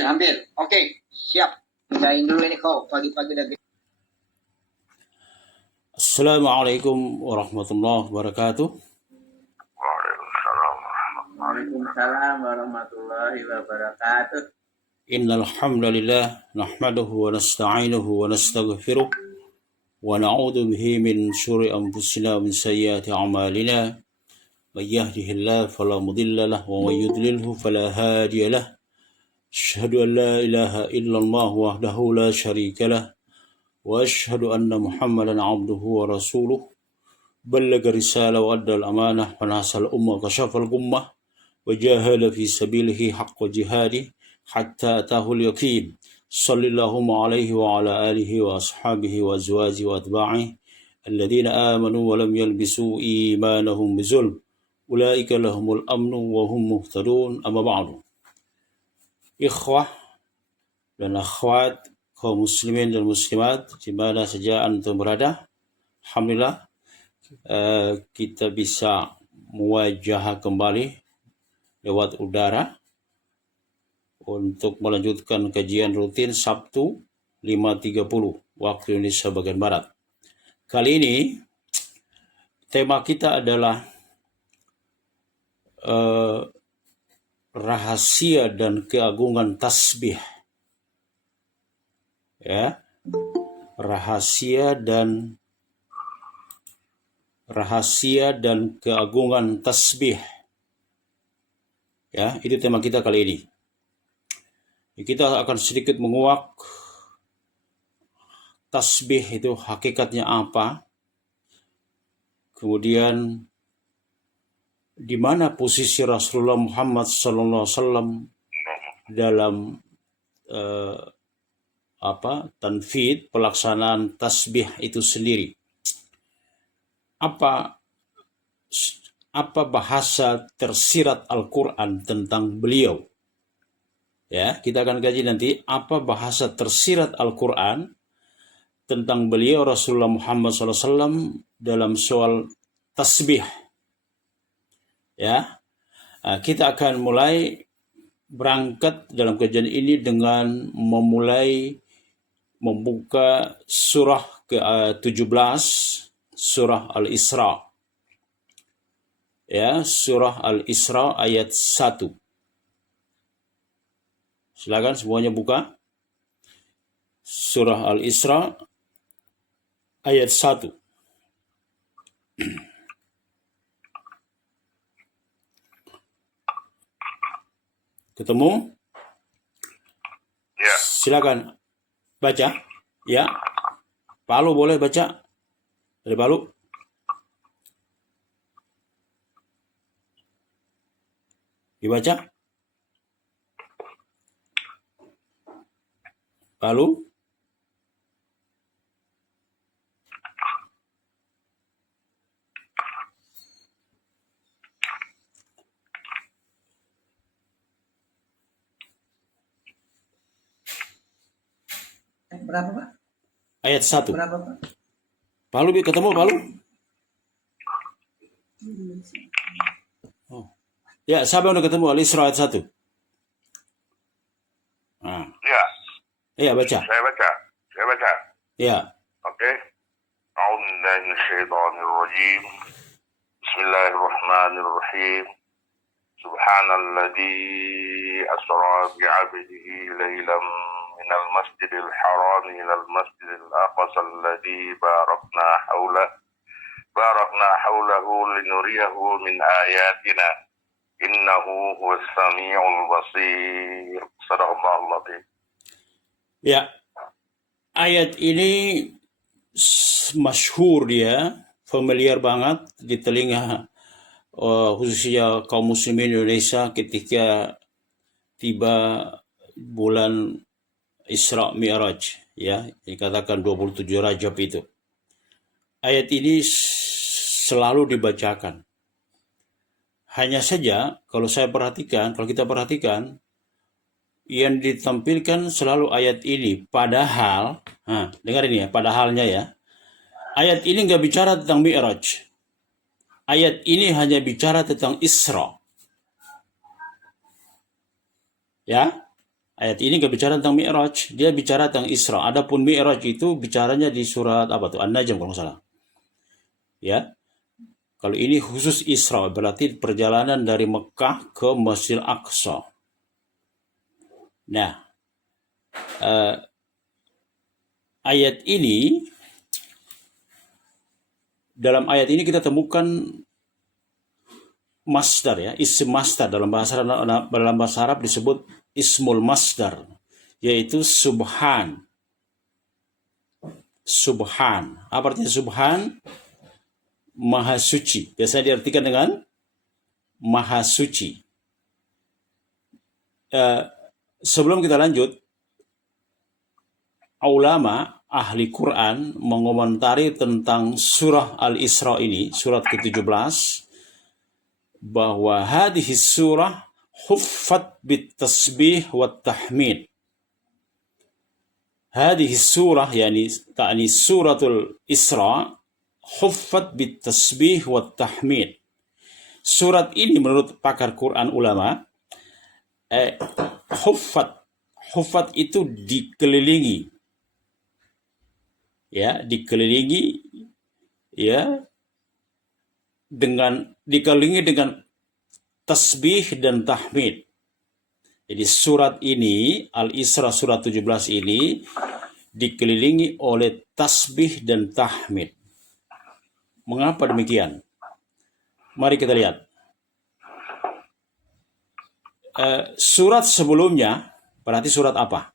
Hampir. Oke, siap. Pindahin dulu ini kau. Pagi-pagi udah. Assalamualaikum warahmatullahi wabarakatuh. Waalaikumsalam warahmatullahi wabarakatuh. Innal hamdalillah nahmaduhu wa nasta'inuhu wa nastaghfiruh wa na'udzu bihi min syururi anfusina wa min sayyiati a'malina. May yahdihillahu fala mudilla lahu wa may yudlilhu fala hadiya lahu. Asyhadu an la ilaha illallah wahdahu la syarika lah wa asyhadu anna Muhammadan 'abduhu wa rasuluh. بلغ الرسالة وأدى الأمانة ونصح الأمة وكشف الغمة وجاهد في سبيله حق جهاده حتى أتاه اليقين صلى اللهم عليه وعلى آله وأصحابه وأزواجه وأتباعه الذين آمنوا ولم يلبسوا إيمانهم بظلم أولئك لهم الأمن وهم مهتدون أما بعد إخوة dan akhwat kaum muslimin dan muslimat di mana saja antum berada, alhamdulillah kita bisa muwajah kembali lewat udara untuk melanjutkan kajian rutin Sabtu 5.30 waktu Indonesia bagian Barat. Kali ini tema kita adalah rahasia dan keagungan tasbih. Ya, rahasia dan keagungan tasbih. Ya, itu tema kita kali ini. Kita akan sedikit menguak tasbih itu hakikatnya apa. Kemudian di mana posisi Rasulullah Muhammad SAW dalam tanfid pelaksanaan tasbih itu sendiri. Apa bahasa tersirat Al-Quran tentang beliau? Ya, kita akan kaji nanti apa bahasa tersirat Al-Quran tentang beliau Rasulullah Muhammad SAW dalam soal tasbih. Ya, kita akan mulai berangkat dalam kajian ini dengan membuka surah ke-17, surah Al-Isra. Ya, surah Al-Isra ayat 1. Silakan semuanya buka. Surah Al-Isra ayat 1. Ketemu? Ya. Silakan baca. Ya. Palu boleh baca? Dari Palu? Dibaca? Palu? Berapa, Pak? Ayat 1. Berapa, Pak? Palu, ketemu Palu? Oh. Ya, siapa yang udah ketemu Al-Isra ayat 1? Nah. Ya. Iya, baca. Saya baca. Ya. Oke. A'udzubillahi minasyaitonir rajim. Bismillahirrahmanirrahim. Subhanalladzi asra bi'abdihi lailan minal masjidil haram ilal masjidil aqsa alladzi barakna haulahu linuriyahu min ayatina innahu huwas samiul basir. Sadaqallahul azim. Ya. Ayat ini masyhur dia, familiar banget di telinga khususnya kaum muslimin Indonesia ketika tiba bulan Isra Mi'raj, ya, dikatakan 27 Rajab itu. Ayat ini selalu dibacakan. Hanya saja kalau kita perhatikan yang ditampilkan selalu ayat ini, padahal, dengar ini ya, padahalnya ya, ayat ini nggak bicara tentang Mi'raj. Ayat ini hanya bicara tentang Isra. Ya, Ayat ini nggak bicara tentang Mi'raj, dia bicara tentang Isra. Adapun Mi'raj itu bicaranya di surat apa tuh? An-Najm kalau nggak salah. Ya. Kalau ini khusus Isra, berarti perjalanan dari Mekah ke Masjidil Aqsa. Nah, ayat ini, dalam ayat ini kita temukan masdar ya, isim masdar dalam bahasa Arab disebut ismul masdar, yaitu subhan. Subhan. Apa artinya subhan? Maha suci. Biasanya diartikan dengan maha suci. Sebelum kita lanjut, ulama ahli Quran mengomentari tentang surah Al-Isra ini, surat ke-17, bahwa hadhihi surah huffat bit tasbih wa tahmid. Hadhihi surah yani suratul Isra huffat bit tasbih wa tahmid. Surat ini menurut pakar Quran ulama, huffat itu dikelilingi, ya, dikelilingi dengan tasbih dan tahmid. Jadi surat ini, Al-Isra surat 17 ini dikelilingi oleh tasbih dan tahmid. Mengapa demikian? Mari kita lihat. Surat sebelumnya, berarti surat apa?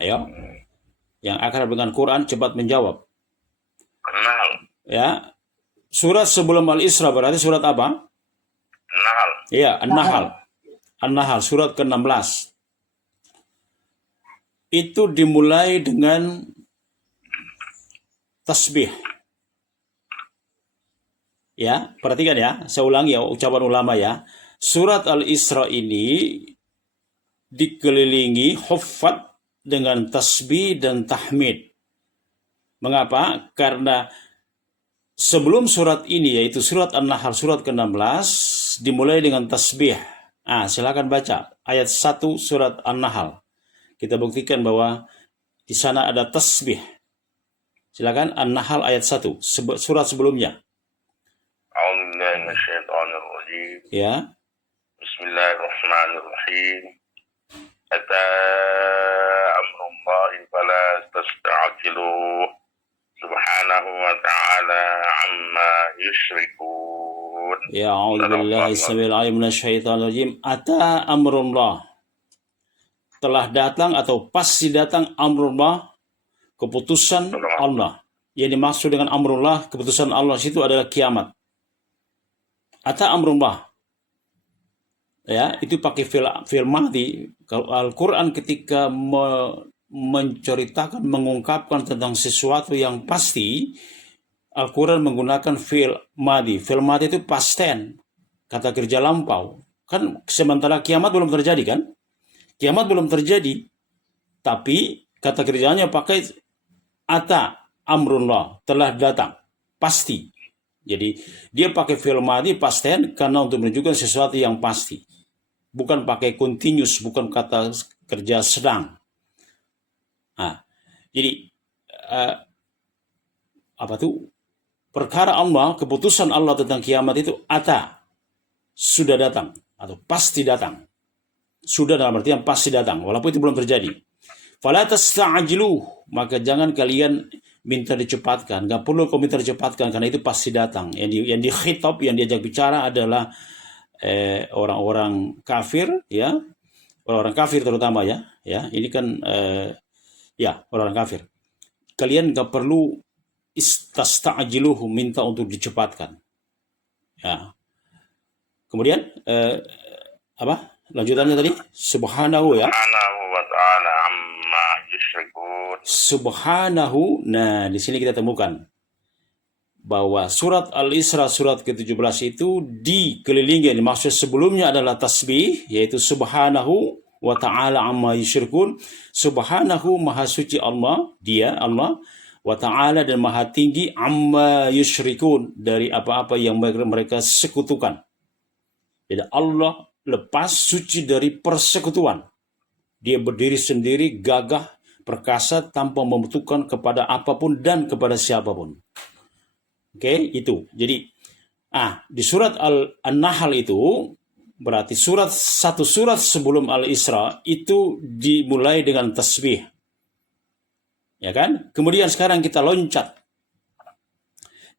Ayo, yang akrab dengan Quran cepat menjawab. Nahl. Ya, surat sebelum Al-Isra berarti surat apa? Nahl. Ya, An-Nahl. An-Nahl surat ke-16. Itu dimulai dengan tasbih. Ya, perhatikan ya, saya ulangi ya ucapan ulama ya. Surat Al-Isra ini dikelilingi huffat dengan tasbih dan tahmid. Mengapa? Karena sebelum surat ini, yaitu surat An-Nahl surat ke-16, dimulai dengan tasbih. Silakan baca ayat 1 surat An-Nahl. Kita buktikan bahwa di sana ada tasbih. Silakan An-Nahl ayat 1, surat sebelumnya. Ya. Bismillahirrahmanirrahim. Ata amrullahi fala tasta'jiluh. Subhanahu wa ta'ala amma yushrikun. Ya a'udzubillahi samil alim minasyaitonir rajim. Ata amrullah. Telah datang atau pasti datang amrullah, keputusan Allah. Yang dimaksud dengan amrullah, keputusan Allah itu adalah kiamat. Ata amrullah. Ya, itu pakai fi'il madhi. Kalau Al-Quran ketika menceritakan, mengungkapkan tentang sesuatu yang pasti, Al-Quran menggunakan fi'il madhi. Fi'il madhi itu past tense, kata kerja lampau. Kan sementara kiamat belum terjadi kan? Kiamat belum terjadi. Tapi kata kerjanya pakai ata amrullah, telah datang, pasti. Jadi dia pakai fi'il madhi past tense karena untuk menunjukkan sesuatu yang pasti. Bukan pakai continuous, bukan kata kerja sedang. Jadi apa tuh? Perkara Allah, keputusan Allah tentang kiamat itu ata, sudah datang atau pasti datang. Sudah dalam artian pasti datang, walaupun itu belum terjadi. Fala tasta'jiluh, maka jangan kalian minta dicepatkan. Gak perlu kau minta dicepatkan karena itu pasti datang. Yang dikhitab, yang diajak bicara adalah orang-orang kafir, ya, orang-orang kafir terutama ya. Ini kan orang-orang kafir. Kalian gak perlu istasta'jiluhu, minta untuk dicepatkan. Ya. Kemudian apa? Lanjutannya tadi subhanahu ya. Subhanahu wa ta'ala amma yushrikun. Subhanahu. Nah, di sini kita temukan bahwa surat Al-Isra surat ke-17 itu dikelilingi, maksud sebelumnya adalah tasbih, yaitu subhanahu wa ta'ala amma yushrikun. Subhanahu, maha suci Allah, dia Allah, wa ta'ala dan maha tinggi, amma yushrikun, dari apa-apa yang mereka sekutukan. Jadi Allah lepas, suci dari persekutuan. Dia berdiri sendiri, gagah, perkasa, tanpa membutuhkan kepada apapun dan kepada siapapun. Oke, itu. Jadi, di surat An-Nahl itu, berarti satu surat sebelum Al-Isra itu dimulai dengan tasbih. Ya kan? Kemudian sekarang kita loncat.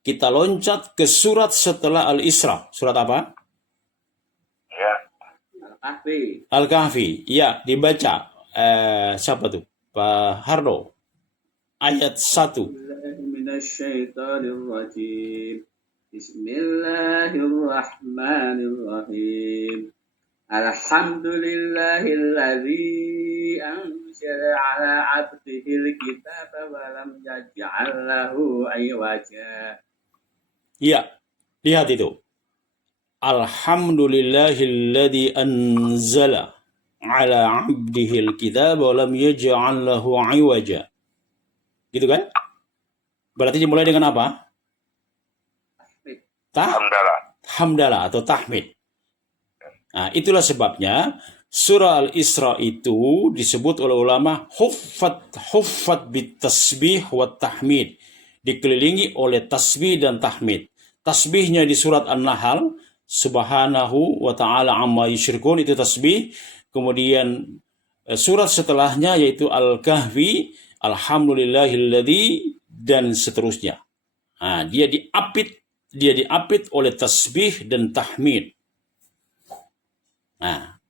Kita loncat ke surat setelah Al-Isra. Surat apa? Ya. Al-Kahfi. Al-Kahfi. Ya, dibaca. Siapa tuh? Pak Hardo. Ayat 1. Bismillahirrahmanirrahim. Alhamdulillahilladzi anzala ala 'abdihil kitaba wa lam yaj'al lahu iwaja. Ya, lihat itu. Alhamdulillahilladzi anzala ala 'abdihil kitaba wa lam yaj'al lahu iwaja. Gitu kan? Berarti dimulai dengan apa? Hamdalah atau tahmid. Nah, itulah sebabnya surah Al-Isra itu disebut oleh ulama huffat bitasbih wa tahmid. Dikelilingi oleh tasbih dan tahmid. Tasbihnya di surat An-Nahl, subhanahu wa ta'ala amma yusyrikun, itu tasbih. Kemudian surat setelahnya yaitu Al-Kahfi, alhamdulillahilladzi, dan seterusnya. Nah, dia diapit oleh tasbih dan tahmid. Nah,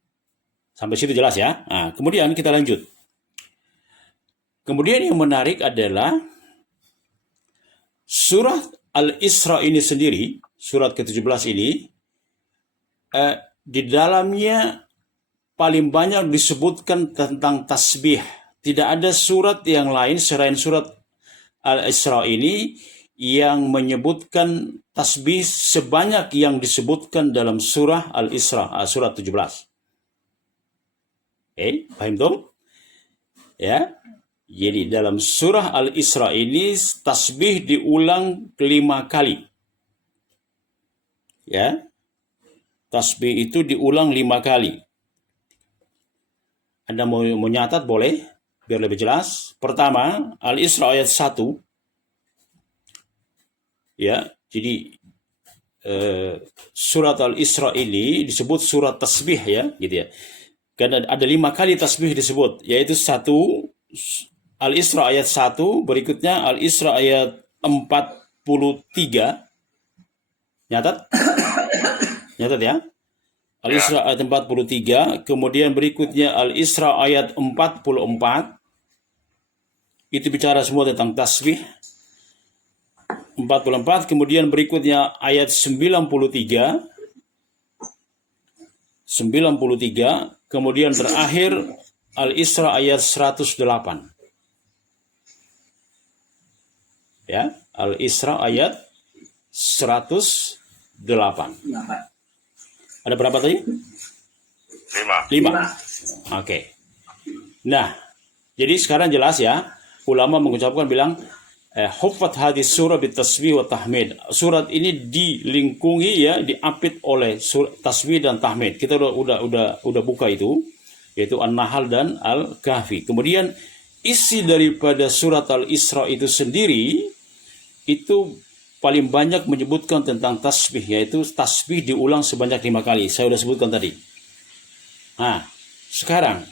sampai situ jelas ya. Nah, kemudian kita lanjut. Kemudian yang menarik adalah surat Al-Isra ini sendiri, surat ke-17 ini, di dalamnya paling banyak disebutkan tentang tasbih. Tidak ada surat yang lain selain surat Al-Isra ini yang menyebutkan tasbih sebanyak yang disebutkan dalam surah Al-Isra, surat 17. Paham dong? Ya. Jadi dalam surah Al-Isra ini tasbih diulang 5 kali. Ya. Tasbih itu diulang 5 kali. Anda mau nyatat boleh, biar lebih jelas. Pertama, Al-Isra ayat 1. Ya, jadi surat Al-Isra ini disebut surat tasbih ya, gitu ya. Karena ada 5 kali tasbih disebut, yaitu 1 Al-Isra ayat 1, berikutnya Al-Isra ayat 43. Nyatat? Nyatat ya. Al-Isra ayat 43, kemudian berikutnya Al-Isra ayat 44. Itu bicara semua tentang tasbih. 44, kemudian berikutnya ayat 93, kemudian terakhir Al-Isra ayat 108. Ya, Al-Isra ayat 108. Ada berapa tadi? 5. Oke. Nah, jadi sekarang jelas ya, ulama mengucapkan bilang huffat hadis surah bitasbih wa tahmid. Surat ini dilingkungi ya, diapit oleh tasbih dan tahmid. Kita udah buka itu, yaitu An-Nahl dan Al-Kahfi. Kemudian isi daripada surat Al-Isra itu sendiri itu paling banyak menyebutkan tentang tasbih, yaitu tasbih diulang sebanyak 5 kali. Saya sudah sebutkan tadi. Nah, sekarang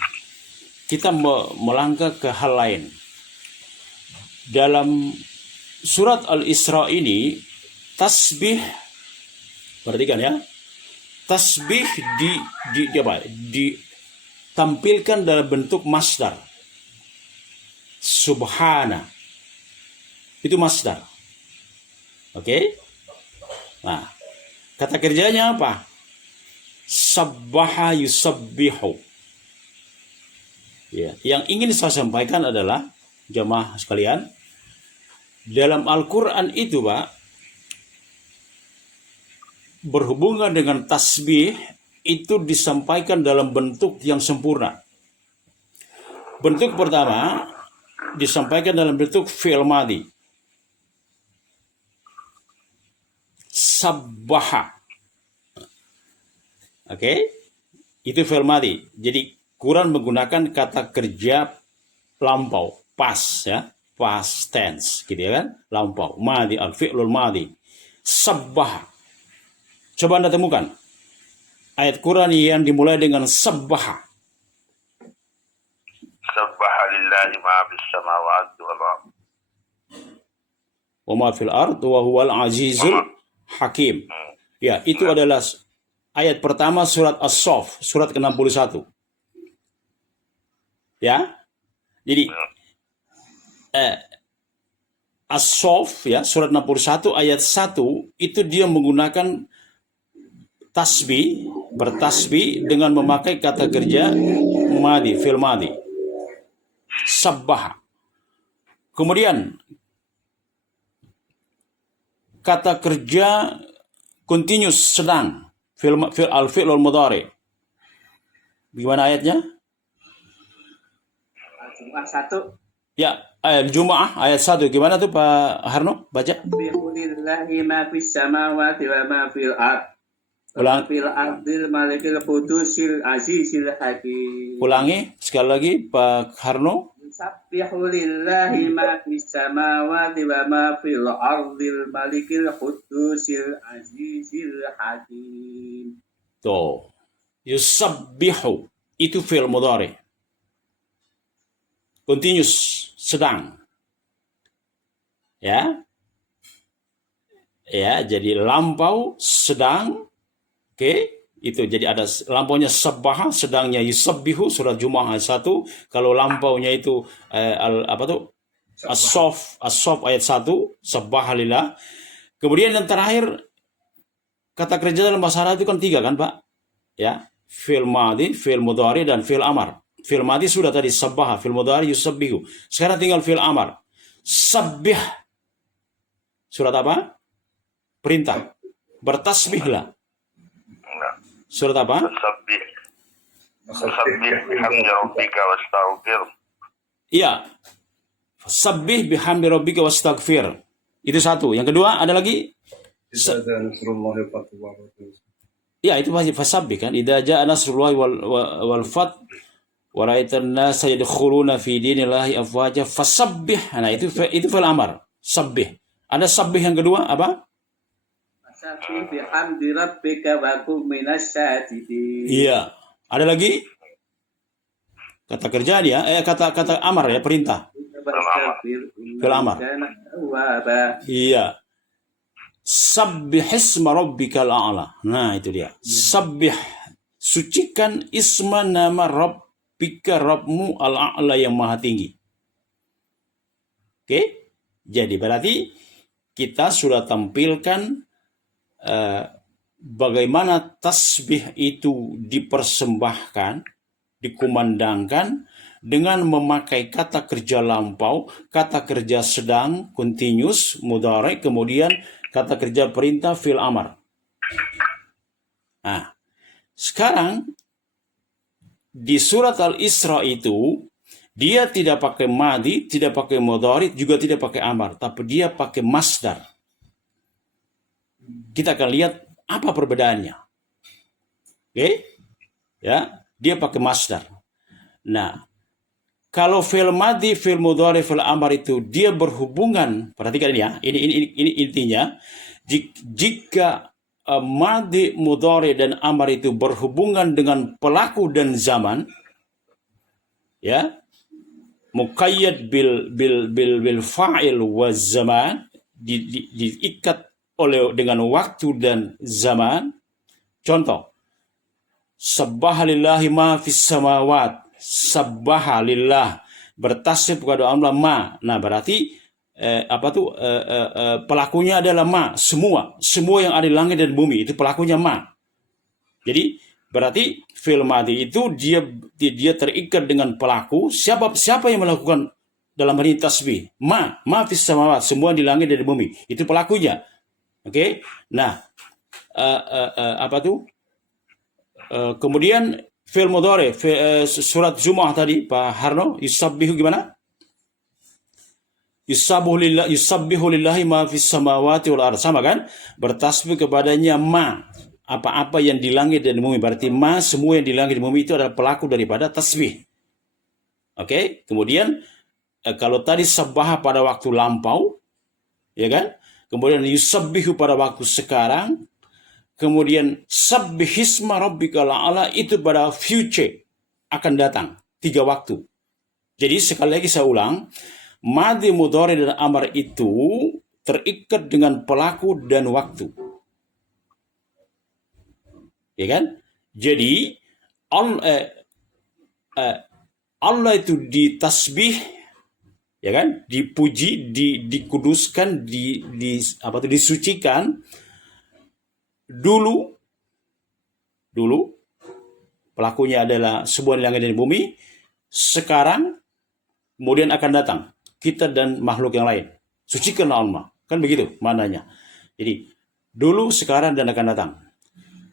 kita melangkah ke hal lain. Dalam surat Al-Isra ini, tasbih, perhatikan ya, tasbih ditampilkan dalam bentuk masdar. Subhana. Itu masdar. Oke? Nah, kata kerjanya apa? Sabbaha yusabbihu. Ya, yang ingin saya sampaikan adalah, jamaah sekalian, dalam Al-Quran itu, Pak, berhubungan dengan tasbih itu disampaikan dalam bentuk yang sempurna. Bentuk pertama disampaikan dalam bentuk fi'il madhi. Sabbaha. Oke? Itu fi'il madhi. Jadi Quran menggunakan kata kerja lampau, past ya, past tense gitu ya kan, lampau, madhi, al-fi'lul madhi. Sabbah. Coba Anda temukan ayat Quran yang dimulai dengan sabbah. Sabbaha lillahi ma fis samawati wal ard. Wa ma fil ard wa huwal azizul hakim. Ya, itu adalah ayat pertama surat As-Saff, surat ke-61. Ya. Jadi As-Saff ya, surat 61 ayat 1 itu dia menggunakan tasbih, bertasbih dengan memakai kata kerja madhi, fil madhi. Sabbah. Kemudian kata kerja continuous, sedang, al-fi'lul mudhari. Gimana ayatnya? Jumlah 1. Ya, ayat Jumaah ayat 1. Gimana tuh Pak Harno? Baca. Bihulillahi ma fis samawati wa ma fil ard. Ulang. Fil ardil malikil qudusil azizil hakim. Ulangi sekali lagi Pak Harno. Sabbihulillahi ma fis samawati wa ma fil ardil malikil qudusil azizil hakim. Tuh. Yusabbihu itu fi'il mudhari. Continuous, sedang. Ya. Ya, jadi lampau, sedang. Oke, itu jadi ada lampaunya sabbaha, sedangnya yusabbihu, surat Jumaah ayat 1. Kalau lampaunya itu As-Saff ayat 1, sabbaha lillah. Kemudian yang terakhir kata kerja dalam bahasa Arab itu kan 3 kan, Pak? Ya, fi'il madhi, fi'il mudhari dan fi'il amar. Fi'il madhi sudah tadi sabbaha, fi'il mudhari yusabbihu. Sekarang tinggal fi'il amar. Sabbih. Surat apa? Perintah. Bertasbihlah. Surat apa? Sabbih bihamdi rabbika wastaghfir. Iya. Sabbih bihamdi rabbika wastaghfir. Itu satu. Yang kedua ada lagi? Ya, itu masih fasabbih kan. Idza jaa nasrullahi wal fath wa ra'aitan nasa yadkhuluna fi dinillahi afwaja fasabbih. Nah, itu fil amar. Sabbih. Ada sabbih yang kedua apa? Fasabbih bihamdi rabbika wa kum minasyajidin. Iya. Ada lagi? Kata kerja dia, kata amar ya, perintah. Fil amar. Iya. Sabbih isma rabbikal a'la. Nah, itu dia. Sabbih, sucikan isma nama rabbika, Rabbmu al-a'la yang maha tinggi. Oke? Jadi berarti kita sudah tampilkan bagaimana tasbih itu dipersembahkan, dikumandangkan dengan memakai kata kerja lampau, kata kerja sedang, continuous, mudhari, kemudian kata kerja perintah, fi'il amar. Nah, sekarang di surat Al-Isra itu dia tidak pakai madhi, tidak pakai mudhari, juga tidak pakai amar, tapi dia pakai masdar. Kita akan lihat apa perbedaannya. Oke? Ya, dia pakai masdar. Nah, kalau fi'il madhi, fi'il mudhari, fi'il amar itu dia berhubungan, perhatikan ini ya, ini intinya. Jika madhi, mudhari dan amar itu berhubungan dengan pelaku dan zaman, ya, muqayyad bil fa'il wa zaman, diikat dengan waktu dan zaman. Contoh, sabbaha lillahi ma fis samawat, sabbaha lillah, bertasbih kepada Allah ma. Nah, berarti pelakunya adalah ma, semua yang ada di langit dan bumi itu pelakunya ma. Jadi berarti fi'il madhi itu dia terikat dengan pelaku. Siapa yang melakukan dalam hari tasbih? Ma fis samawat, semua di langit dan di bumi itu pelakunya. Oke? Nah, kemudian fi'il mudhari, surat Jumaah tadi Pak Harno, yusabbihu gimana? Yusabbihu lillahi ma fis samawati wal ardh. Sama kan? Bertasbih kepadanya ma. apa-apa yang di langit dan di bumi. Berarti semua yang di langit dan di bumi itu adalah pelaku daripada tasbih. Oke, kemudian kalau tadi sabbaha pada waktu lampau, ya kan? Kemudian yusabbihu pada waktu sekarang, kemudian sabbihisma rabbikal a'la itu pada future, akan datang, 3 waktu. Jadi sekali lagi saya ulang, madhi mudhari dan amar itu terikat dengan pelaku dan waktu. Ya kan? Jadi Allah itu ditasbih, ya kan? Dipuji, dikuduskan, disucikan dulu pelakunya adalah sebuah langit dan bumi, sekarang, kemudian akan datang kita dan makhluk yang lain. Sucikanlah Allah. Kan begitu maknanya. Jadi dulu, sekarang, dan akan datang.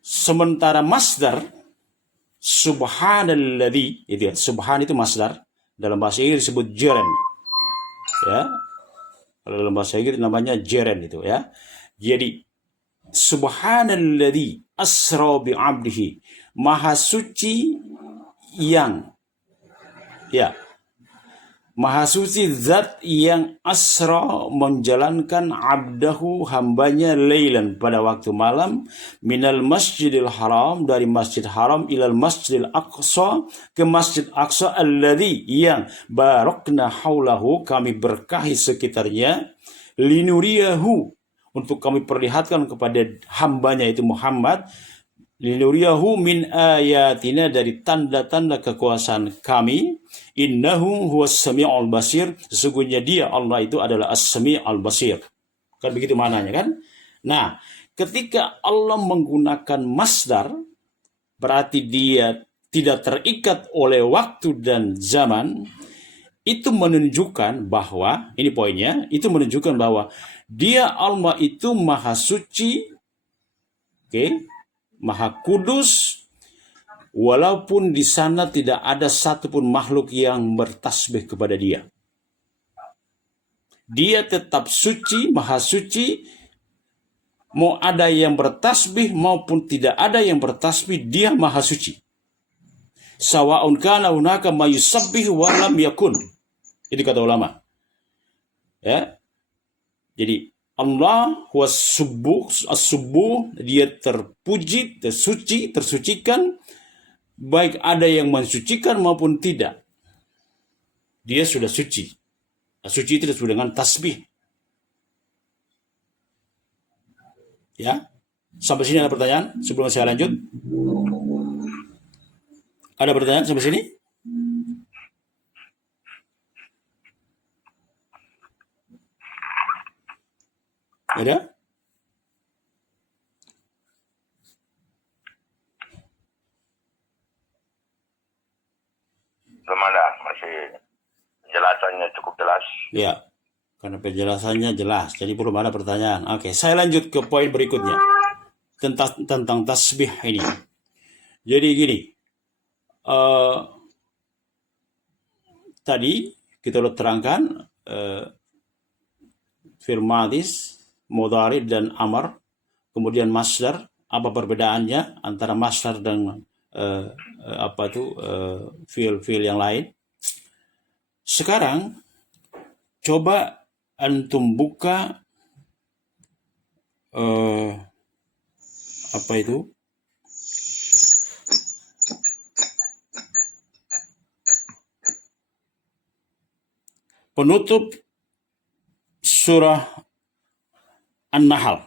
Sementara masdar subhanalladzi, itu ya, subhan itu masdar, dalam bahasa Inggris disebut jeren. Ya. Kalau dalam bahasa Inggris namanya jeren itu ya. Jadi subhanalladzi asra bi 'abdihi, maha suci yang, ya, maha suci zat yang asra menjalankan abdahu hambanya laylan pada waktu malam, minal masjidil haram dari masjid haram ilal masjidil aqsa ke masjid aqsa alladzi yang barakna haulahu kami berkahi sekitarnya, linuriyahu untuk kami perlihatkan kepada hambanya itu Muhammad, linuriyahu min ayatina dari tanda-tanda kekuasaan kami, innahu huwas sami'ul basir, sesungguhnya dia Allah itu adalah as-sami'ul basir. Kan begitu maknanya kan? Nah, ketika Allah menggunakan masdar, berarti dia tidak terikat oleh waktu dan zaman. Itu menunjukkan bahwa, ini poinnya, itu menunjukkan bahwa dia Allah itu maha suci, maha kudus, walaupun di sana tidak ada satupun makhluk yang bertasbih kepada dia. Dia tetap suci, maha suci, mau ada yang bertasbih maupun tidak ada yang bertasbih, dia maha suci. Sawa'un kana hunaka ma yusabbihu wa lam yakun. Itu kata ulama. Ya. Jadi Allah was subuh, as-subuh, dia terpuji, tersuci, tersucikan, baik ada yang mensucikan maupun tidak. Dia sudah suci. Suci itu disebut dengan tasbih. Ya. Sampai sini ada pertanyaan sebelum saya lanjut? Ada pertanyaan sampai sini? Ada? Belum ada, masih penjelasannya cukup jelas. Ya, karena penjelasannya jelas, jadi belum ada pertanyaan. Oke, saya lanjut ke poin berikutnya tentang tasbih ini. Jadi gini, tadi kita udah terangkan fi'il madhi, mudhari dan amar, kemudian masdar. Apa perbedaannya antara masdar dan fi'il yang lain? Sekarang coba antum buka penutup surah An-Nahl.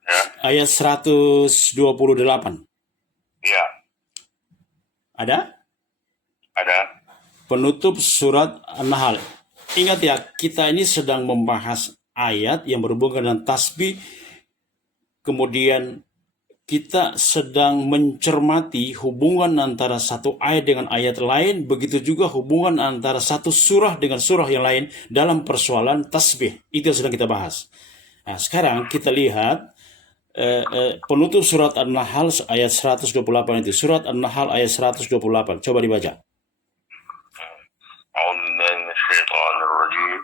Ya. Ayat 128. Iya. Ada? Ada. Penutup surat An-Nahl. Ingat ya, kita ini sedang membahas ayat yang berhubungan dengan tasbih. Kemudian kita sedang mencermati hubungan antara satu ayat dengan ayat lain, begitu juga hubungan antara satu surah dengan surah yang lain dalam persoalan tasbih. Itu yang sedang kita bahas. Nah, sekarang kita lihat penutup surat An-Nahl ayat 128 itu. Surat An-Nahl ayat 128. Coba dibaca. A'udzu billahi minasyaitonir rajim.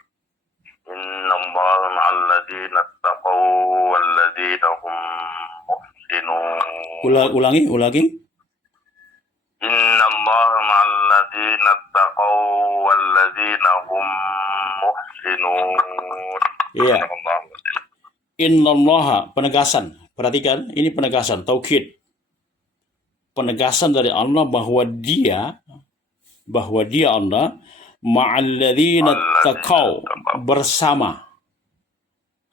Innallaha ma'al ladzina Ulangi. Inna Allah ma'al ladzina taqaw wal ladzina hum muhsinun. Iya. Allah. Innallaha, penegasan. Perhatikan, ini penegasan, taukid. Penegasan dari Allah bahwa dia Allah ma'alladzina taqaw, bersama.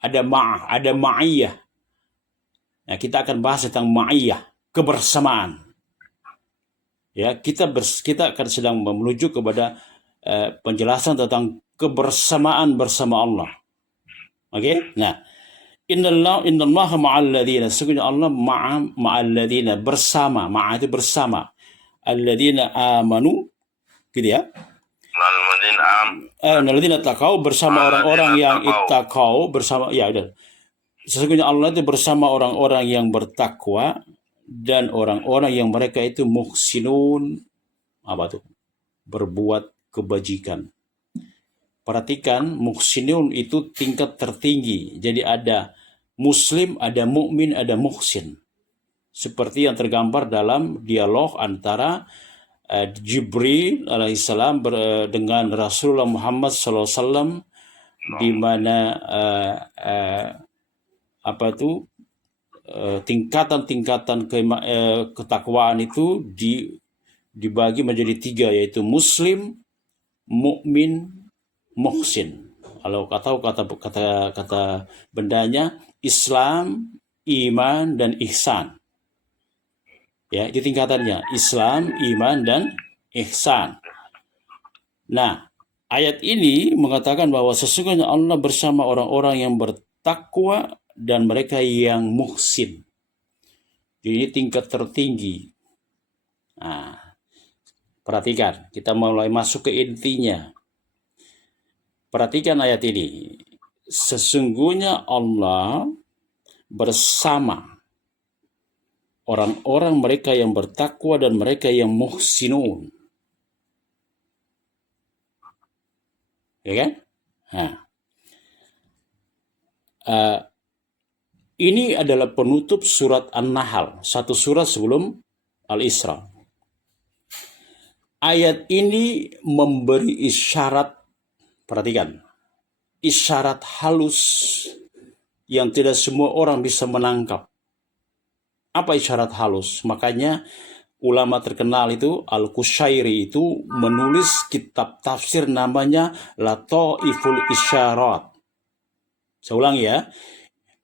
Ada ma'iyah. Nah, kita akan bahas tentang ma'iyah, kebersamaan. Ya, kita akan sedang menuju kepada penjelasan tentang kebersamaan bersama Allah. Oke? Nah, innallaha ma'al ladzina, sesungguhnya Allah ma'al ladzina, bersama, ma'a itu bersama. Alladzina amanu, gitu ya. Alladzina taqau, bersama orang-orang yang ittaqau, bersama, ya udah. Sesungguhnya Allah itu bersama orang-orang yang bertakwa dan orang-orang yang mereka itu muhsinun, apa tuh? Berbuat kebajikan. Perhatikan, muhsinun itu tingkat tertinggi. Jadi ada muslim, ada mukmin, ada muhsin. Seperti yang tergambar dalam dialog antara Jibril alaihissalam dengan Rasulullah Muhammad SAW, di mana tingkatan-tingkatan ketakwaan itu dibagi menjadi 3, yaitu muslim, mukmin, muhsin. Kalau kata bendanya Islam, iman, dan ihsan. Ya, itu tingkatannya, Islam, iman, dan ihsan. Nah, ayat ini mengatakan bahwa sesungguhnya Allah bersama orang-orang yang bertakwa dan mereka yang muhsin. Ini tingkat tertinggi. Nah, perhatikan, kita mulai masuk ke intinya. Perhatikan ayat ini. Sesungguhnya Allah bersama orang-orang mereka yang bertakwa dan mereka yang muhsinun. Ya kan? Nah, ini adalah penutup surat An-Nahl, satu surat sebelum Al-Isra. Ayat ini memberi isyarat, perhatikan, isyarat halus yang tidak semua orang bisa menangkap. Apa isyarat halus? Makanya ulama terkenal itu, Al-Qushairi itu menulis kitab tafsir namanya Lataiful Isyarat. Saya ulang ya.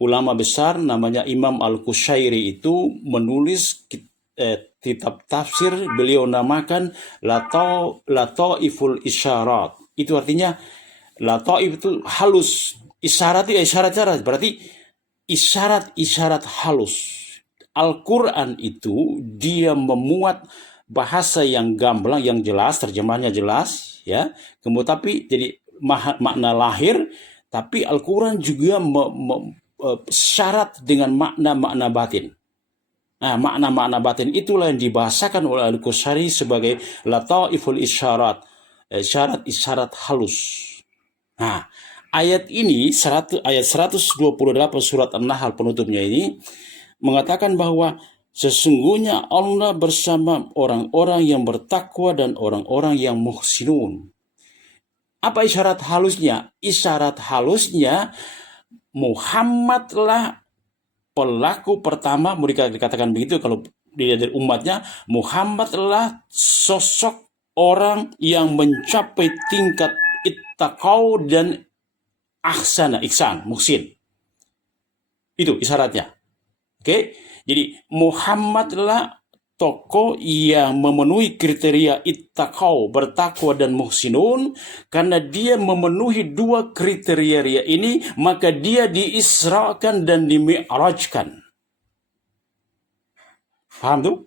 Ulama besar namanya Imam Al-Qushairi itu menulis kitab tafsir, beliau namakan Lataiful Isyarat. Itu artinya lataif itu halus, isyarat itu isyarat-isyarat, berarti isyarat-isyarat halus. Al-Quran itu dia memuat bahasa yang gamblang, yang jelas, terjemahnya jelas, ya. Kemudian tapi jadi makna lahir, tapi Al-Quran juga syarat dengan makna-makna batin. Nah, makna-makna batin itulah yang dibahasakan oleh Al-Qushairi sebagai lataiful isyarat, isyarat-isyarat halus. Nah, ayat ini, ayat 128 surat An-Nahl penutupnya ini, mengatakan bahwa sesungguhnya Allah bersama orang-orang yang bertakwa dan orang-orang yang muhsinun. Apa isyarat halusnya? Isyarat halusnya, Muhammadlah pelaku pertama, mereka dikatakan begitu kalau dilihat dari umatnya, Muhammadlah sosok orang yang mencapai tingkat ittaqau dan ihsan, muhsin. Itu isyaratnya. Oke, jadi Muhammadlah tokoh yang memenuhi kriteria ittaqau, bertakwa dan muhsinun. Karena dia memenuhi 2 kriteria ini, maka dia diisrakan dan dimi'rajkan. Paham tuh?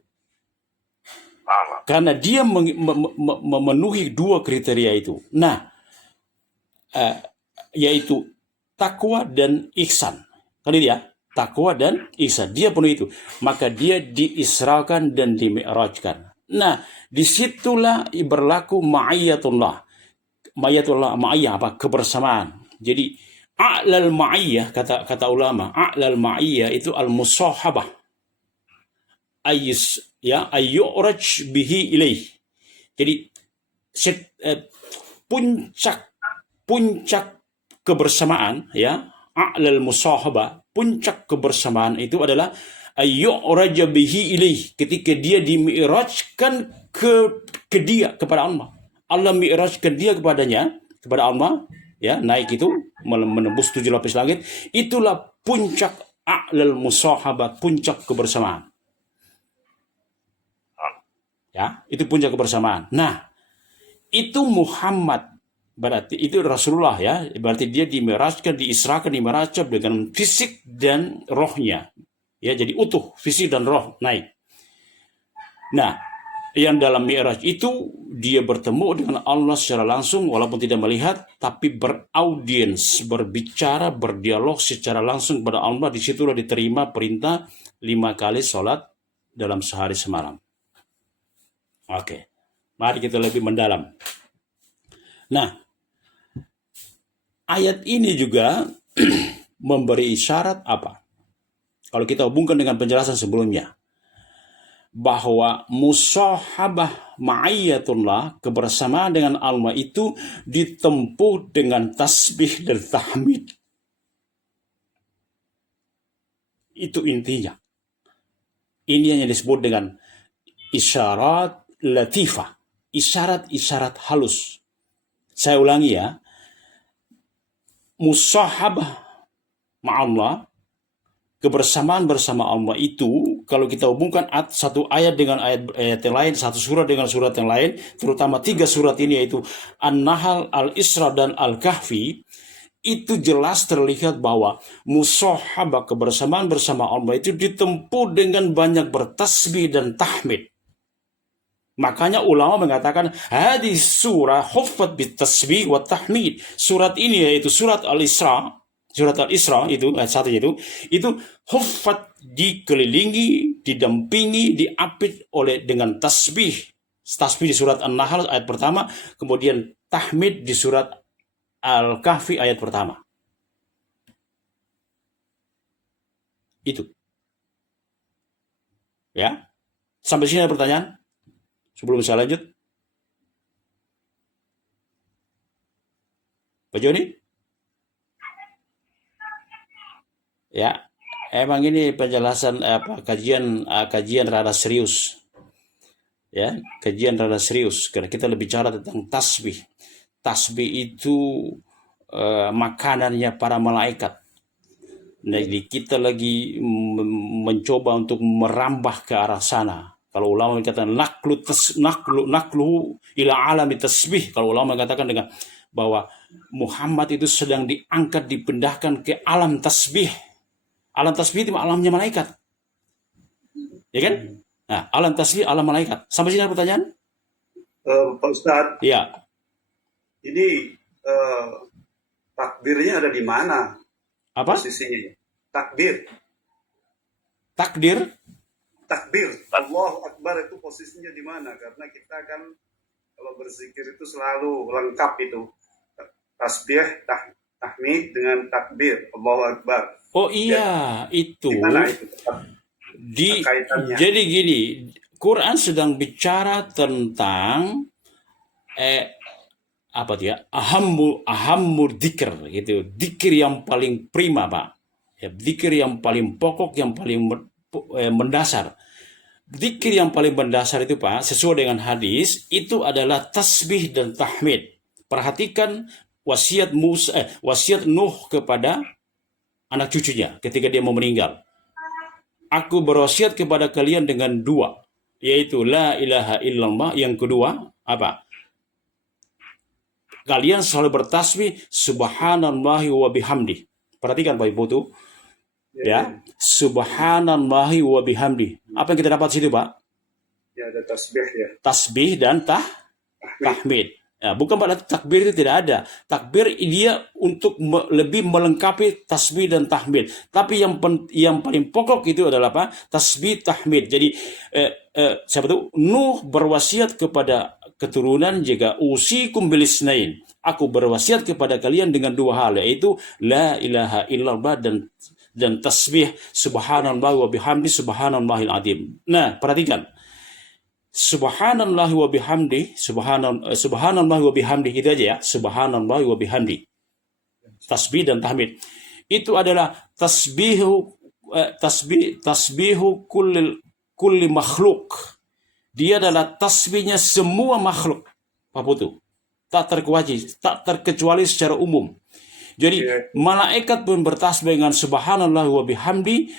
Karena dia memenuhi 2 kriteria itu. Nah, yaitu takwa dan ihsan. Kan itu ya? Takwa dan ihsan, dia penuh itu, maka dia diisrakan dan dimi'rajkan. Nah, disitulah berlaku ma'iyatullah. Ma'iyah apa? Kebersamaan. Jadi a'lal ma'iyah, kata ulama, a'lal ma'iyah itu al-musahabah. ayyuraj bihi ilaih. Jadi puncak kebersamaan, ya, a'lal musahabah, puncak kebersamaan itu adalah ayyuraj bihi ilaih, ketika dia dimi'rajkan ke dia, kepada Allah. Allah mi'rajkan dia kepada Allah, ya, naik itu menembus 7 lapis langit. Itulah puncak a'lal musahabah, puncak kebersamaan. Ya, itu puncak kebersamaan. Nah, itu Muhammad, berarti itu Rasulullah, ya, berarti dia dimi'rajkan, diisrakan, dimirajab dengan fisik dan rohnya, ya, jadi utuh fisik dan roh naik. Nah, yang dalam Mi'raj itu dia bertemu dengan Allah secara langsung walaupun tidak melihat, tapi beraudiens, berbicara, berdialog secara langsung kepada Allah. Disitulah diterima perintah 5 kali sholat dalam sehari semalam. Oke, mari kita lebih mendalam. Nah, ayat ini juga memberi isyarat apa? Kalau kita hubungkan dengan penjelasan sebelumnya, bahwa musahabah ma'iyatullah, kebersamaan dengan Allah itu ditempuh dengan tasbih dan tahmid. Itu intinya. Ini yang disebut dengan isyarat latifah, isyarat-isyarat halus. Saya ulangi, ya. Musahabah ma'allah, kebersamaan bersama Allah itu, kalau kita hubungkan satu ayat dengan ayat yang lain, satu surat dengan surat yang lain, terutama 3 surat ini, yaitu An-Nahl, Al-Isra, dan Al-Kahfi, itu jelas terlihat bahwa musahabah, kebersamaan bersama Allah itu ditempuh dengan banyak bertasbih dan tahmid. Makanya ulama mengatakan hadis surah huffat bitasbih wa tahmid. Surat ini, yaitu surat Al-Isra, itu ayat 1 itu huffat, dikelilingi, didampingi, diapit dengan tasbih di surat An-Nahl ayat pertama, kemudian tahmid di surat Al-Kahfi ayat pertama. Itu, ya. Sampai sini ada pertanyaan sebelum saya lanjut, Pak Joni? Ya, emang ini penjelasan kajian rada serius. Ya, kajian rada serius karena kita bicara tentang tasbih. Tasbih itu makanannya para malaikat. Nah, jadi kita lagi mencoba untuk merambah ke arah sana. Kalau ulama mengatakan naklu ila alami tasbih. Kalau ulama mengatakan dengan bahwa Muhammad itu sedang diangkat, dipindahkan ke alam tasbih. Alam tasbih itu alamnya malaikat, ya kan? Nah, alam tasbih, alam malaikat. Sampai sini ada pertanyaan? Pak Ustadz, Ya. ini takbirnya ada di mana? Apa? Posisinya? Takbir. Takdir? Takbir. Allahu Akbar itu posisinya di mana? Karena kita kan kalau berzikir itu selalu lengkap itu. Tasbih, tahmid dengan takbir. Allahu Akbar. Oh iya, itu. Gimana itu? Jadi gini, Quran sedang bicara tentang apa dia? Ahammul dzikr gitu. Dzikir yang paling prima, Pak. Ya, dzikir yang paling pokok, yang paling mendasar. Dzikir yang paling mendasar itu, Pak, sesuai dengan hadis, itu adalah tasbih dan tahmid. Perhatikan wasiat Nuh kepada anak cucunya ketika dia mau meninggal. Aku berwasiat kepada kalian dengan 2, yaitu la ilaha illallah. Yang kedua apa? Kalian selalu bertasbih subhanallahi wa bihamdi. Perhatikan Pak Ibu tuh. Ya, subhanallahi wa bihamdi. Apa yang kita dapat situ, Pak? Ya, ada tasbih ya. Tasbih dan tahmid. Ya, bukan pada takbir itu tidak ada. Takbir dia untuk lebih melengkapi tasbih dan tahmid. Tapi yang paling pokok itu adalah apa? Tasbih, tahmid. Jadi siapa itu? Nuh berwasiat kepada keturunan jika usikum bilisnain. Aku berwasiat kepada kalian dengan 2 hal, yaitu la ilaha illallah dan dan tasbih subhanallah wa bihamdi subhanallahil azim. Nah, perhatikan. Subhanallah wa bihamdi subhanallah wa bihamdi itu aja ya. Subhanallah wa bihamdi. Tasbih dan tahmid. Itu adalah tasbihu kulli makhluk. Dia adalah tasbihnya semua makhluk. Apa itu? Tak terkecuali secara umum. Jadi malaikat pun bertasbih dengan subhanallah wa bihamdi,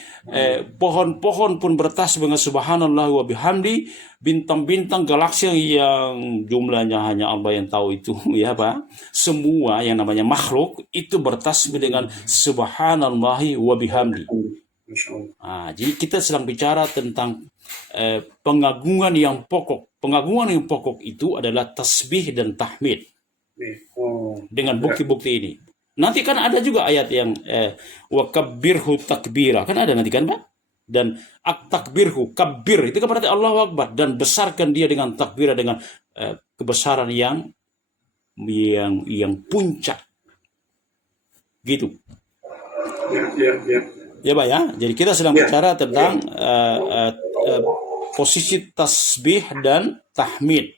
pohon-pohon pun bertasbih dengan subhanallah wa bihamdi, bintang-bintang galaksi yang jumlahnya hanya Allah yang tahu itu ya Pak. Semua yang namanya makhluk itu bertasbih dengan subhanallah wa bihamdi. Jadi kita sedang bicara tentang pengagungan yang pokok. Pengagungan yang pokok itu adalah tasbih dan tahmid. Dengan bukti-bukti ini. Nanti kan ada juga ayat yang wa kabbirhu takbira. Kan ada nanti kan Pak? Dan takbirhu, kabbir itu kan berarti Allahu Akbar, dan besarkan dia dengan takbira, dengan kebesaran yang puncak. Gitu. Ya Pak ya. Jadi kita sedang bicara tentang posisi tasbih dan tahmid.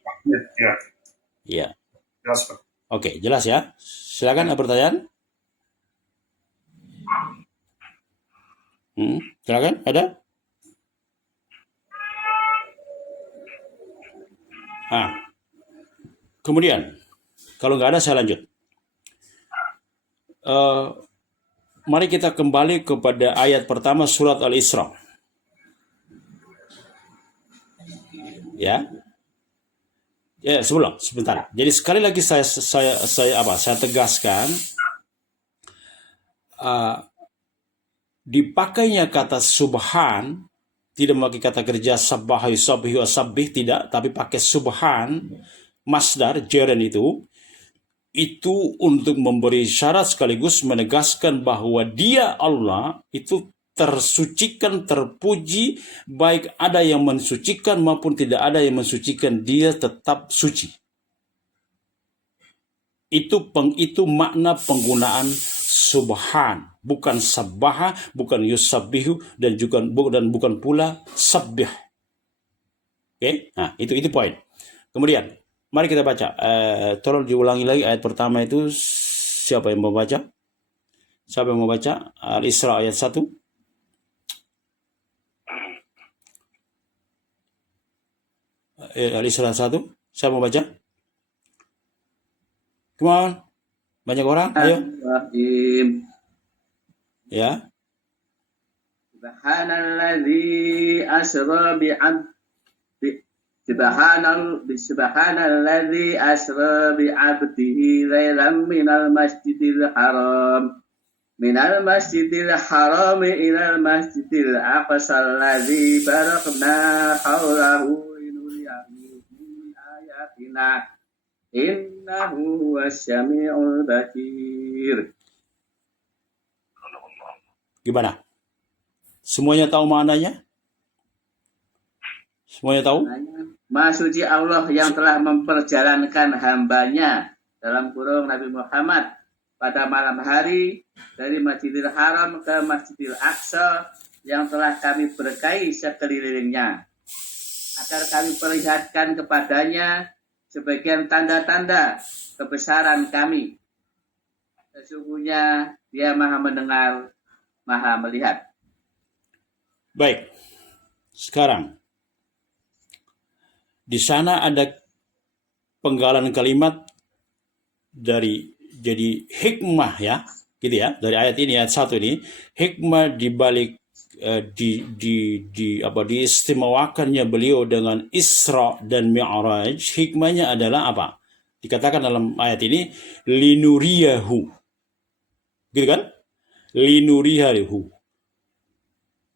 Ya. Jelas, Pak. Oke, jelas ya. Silakan ada pertanyaan. Silakan, ada? Kemudian, kalau nggak ada saya lanjut. Mari kita kembali kepada ayat pertama surat Al-Isra. Ya, sebentar. Jadi sekali lagi saya tegaskan, dipakainya kata subhan, tidak memakai kata kerja sabbaha yusabbihu asabbih, tidak, tapi pakai subhan, masdar jeren itu untuk memberi syarat sekaligus menegaskan bahwa dia Allah itu tersucikan, terpuji, baik ada yang mensucikan maupun tidak ada yang mensucikan, dia tetap suci. Itu makna penggunaan subhan, bukan sabbaha, bukan yusabbihu, dan bukan pula sabbih. Oke? Nah, itu poin. Kemudian, mari kita baca. Tolong diulangi lagi ayat pertama itu. Siapa yang mau baca? Siapa yang mau baca? Al-Isra ayat 1. Al-Isra 1. Siapa mau baca? Come on. Banyak orang, ayo. Ya. Subhanalladzi asra Subhanalladzi asra bi'abdihi lailan minal masjidil haram ilal masjidil aqsal ladzi barakna haulahu linuriyahu min ayatina innahu huwasyami'ul basir. Gimana? Semuanya tahu maknanya? Semuanya tahu? Maha suci Allah yang telah memperjalankan hambanya dalam kurung Nabi Muhammad pada malam hari dari Masjidil Haram ke Masjidil Aqsa yang telah kami berkahi sekelilingnya, agar kami perlihatkan kepadanya sebagian tanda-tanda kebesaran kami. Sesungguhnya Dia Maha mendengar, Maha melihat. Baik. Sekarang di sana ada penggalan kalimat jadi hikmah ya, gitu ya, dari ayat ini, ayat 1 ini, hikmah di balik diistimewakannya beliau dengan Isra dan Mi'raj. Hikmahnya adalah apa? Dikatakan dalam ayat ini linuriyahu. Gitu kan? Linuriyahu.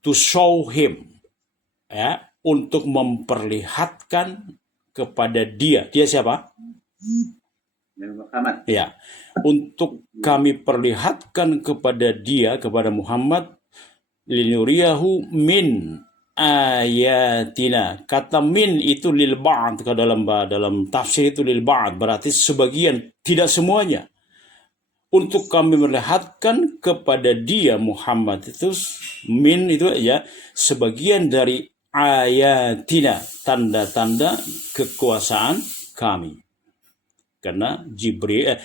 To show him. Ya, untuk memperlihatkan kepada dia. Dia siapa? Muhammad. Ya, untuk kami perlihatkan kepada dia, kepada Muhammad, linuriyahu min ayatina. Kata min itu lil ba'd, dalam tafsir itu lil ba'd, berarti sebagian, tidak semuanya. untuk kami melihatkan kepada dia Muhammad itu min itu ya sebagian dari ayatina, tanda-tanda kekuasaan kami. Karena Jibril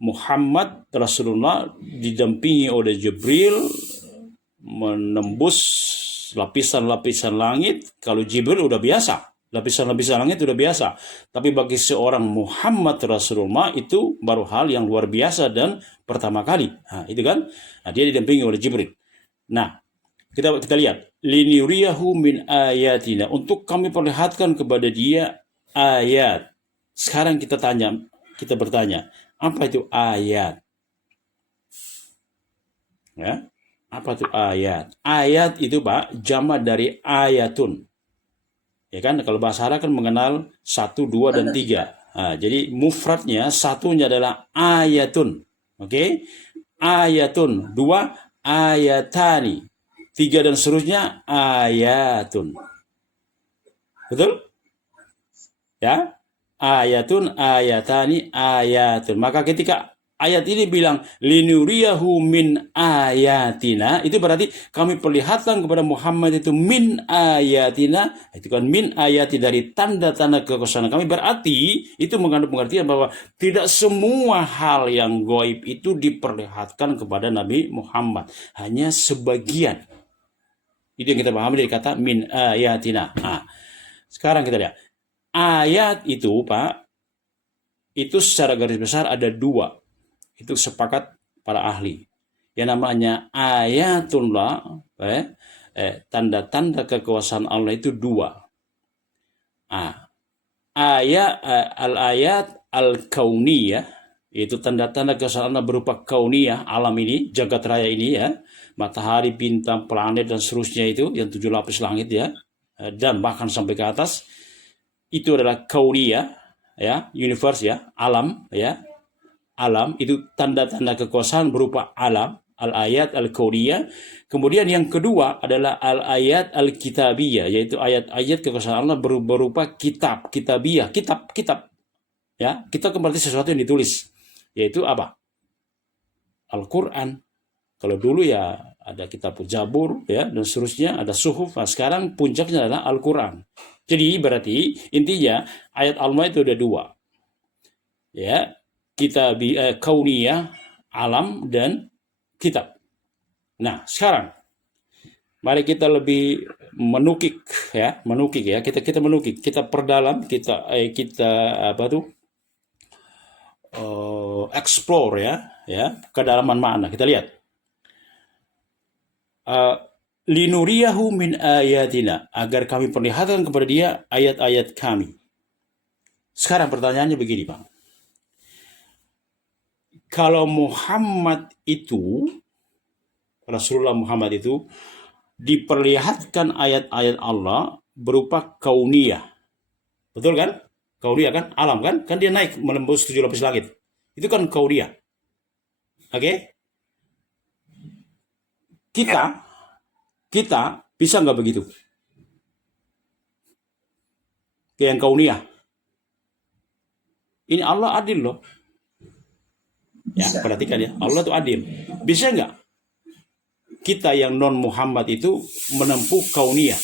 Muhammad Rasulullah didampingi oleh Jibril menembus lapisan-lapisan langit. Kalau Jibril udah biasa, lapisan-lapisan langit udah biasa. Tapi bagi seorang Muhammad Rasulullah itu baru hal yang luar biasa dan pertama kali. Nah, itu kan. Nah, dia didampingi oleh Jibril. Nah, kita lihat. Linuriyahu min ayatina. Untuk kami perlihatkan kepada dia ayat. Sekarang kita bertanya, apa itu ayat? Ya, apa itu ayat? Ayat itu Pak, jamak dari ayatun. Ya kan, kalau bahasa Arab kan mengenal 1, 2, dan 3. Nah, jadi mufradnya satunya adalah ayatun. Oke? Ayatun. 2, ayatani. 3 dan seterusnya ayatun. Betul? Ya? Ayatun, ayatani, ayatun. Maka ketika ayat ini bilang linuriyahu min ayatina, itu berarti kami perlihatkan kepada Muhammad itu min ayatina, itu kan min ayati dari tanda-tanda kekuasaan kami, berarti itu mengandung pengertian bahwa tidak semua hal yang gaib itu diperlihatkan kepada Nabi Muhammad, hanya sebagian. Itu yang kita pahami dari kata min ayatina. Nah, sekarang kita lihat ayat itu Pak, itu secara garis besar ada 2. Itu sepakat para ahli. Yang namanya ayatullah, tanda-tanda kekuasaan Allah itu 2. Al-ayat al-kauniyah, yaitu tanda-tanda kekuasaan Allah berupa kauniyah, alam ini, jagat raya ini ya, matahari, bintang, planet dan seterusnya itu, yang 7 lapis langit ya, dan bahkan sampai ke atas. Itu adalah kauniyah, ya, universe ya, alam ya. Alam itu tanda-tanda kekuasaan berupa alam, al-ayat al-kauniyah. Kemudian yang kedua adalah al-ayat al-kitabiyah, yaitu ayat-ayat kekuasaan Allah berupa kitab, kitabiyah, kitab. Ya, kitab berarti sesuatu yang ditulis. Yaitu apa? Al-Qur'an. Kalau dulu ya ada kitab Jabur ya dan seterusnya, ada suhuf. Nah, sekarang puncaknya adalah Al-Qur'an. Jadi berarti intinya ayat Allah itu ada 2. Ya, kitab kauniyah, alam dan kitab. Nah, sekarang mari kita lebih menukik ya. Kita menukik, kita perdalam, kita explore ya, kedalaman makna. Kita lihat. Linuriyahu min ayatina, agar kami perlihatkan kepada dia ayat-ayat kami. Sekarang pertanyaannya begini Bang, kalau Muhammad itu, Rasulullah Muhammad itu diperlihatkan ayat-ayat Allah berupa kauniyah, betul kan? Kauniyah kan, alam kan dia naik menembus 7 lapis langit, itu kan kauniyah. Oke? Kita bisa nggak begitu? Kayak yang kauniyah. Ini Allah adil loh. Ya, perhatikan ya. Allah itu adil. Bisa nggak kita yang non Muhammad itu menempuh kauniyah?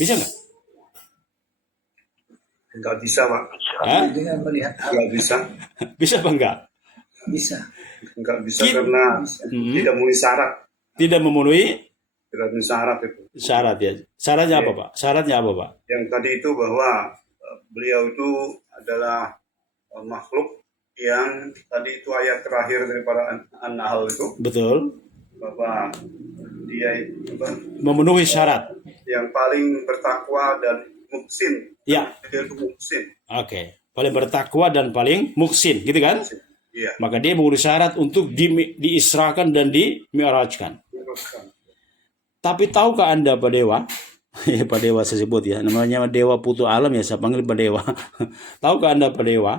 Bisa nggak? Enggak bisa, Pak. Dengan melihat Enggak bisa. Bisa apa enggak? bisa. Enggak bisa karena tidak memenuhi syarat. Tidak memenuhi Tidak memenuhi syarat itu. syarat ya. Syaratnya apa Pak? Syaratnya apa Pak? Yang tadi itu bahwa beliau itu adalah makhluk yang tadi itu ayat terakhir daripada An-Nahl itu, Betul. bahwa dia itu Memenuhi syarat. yang paling bertakwa dan muhsin. Ya. Dia itu muhsin. Oke. Paling bertakwa dan paling muksin, gitu kan? Iya. Maka dia memenuhi syarat untuk diisrakan dan dimi'rajkan. Tapi tahukah Anda Pak Dewa? Ya Pak Dewa saya sebut ya. Namanya Dewa Putu Alam ya, saya panggil Pak Dewa. Tahukah Anda Pak Dewa?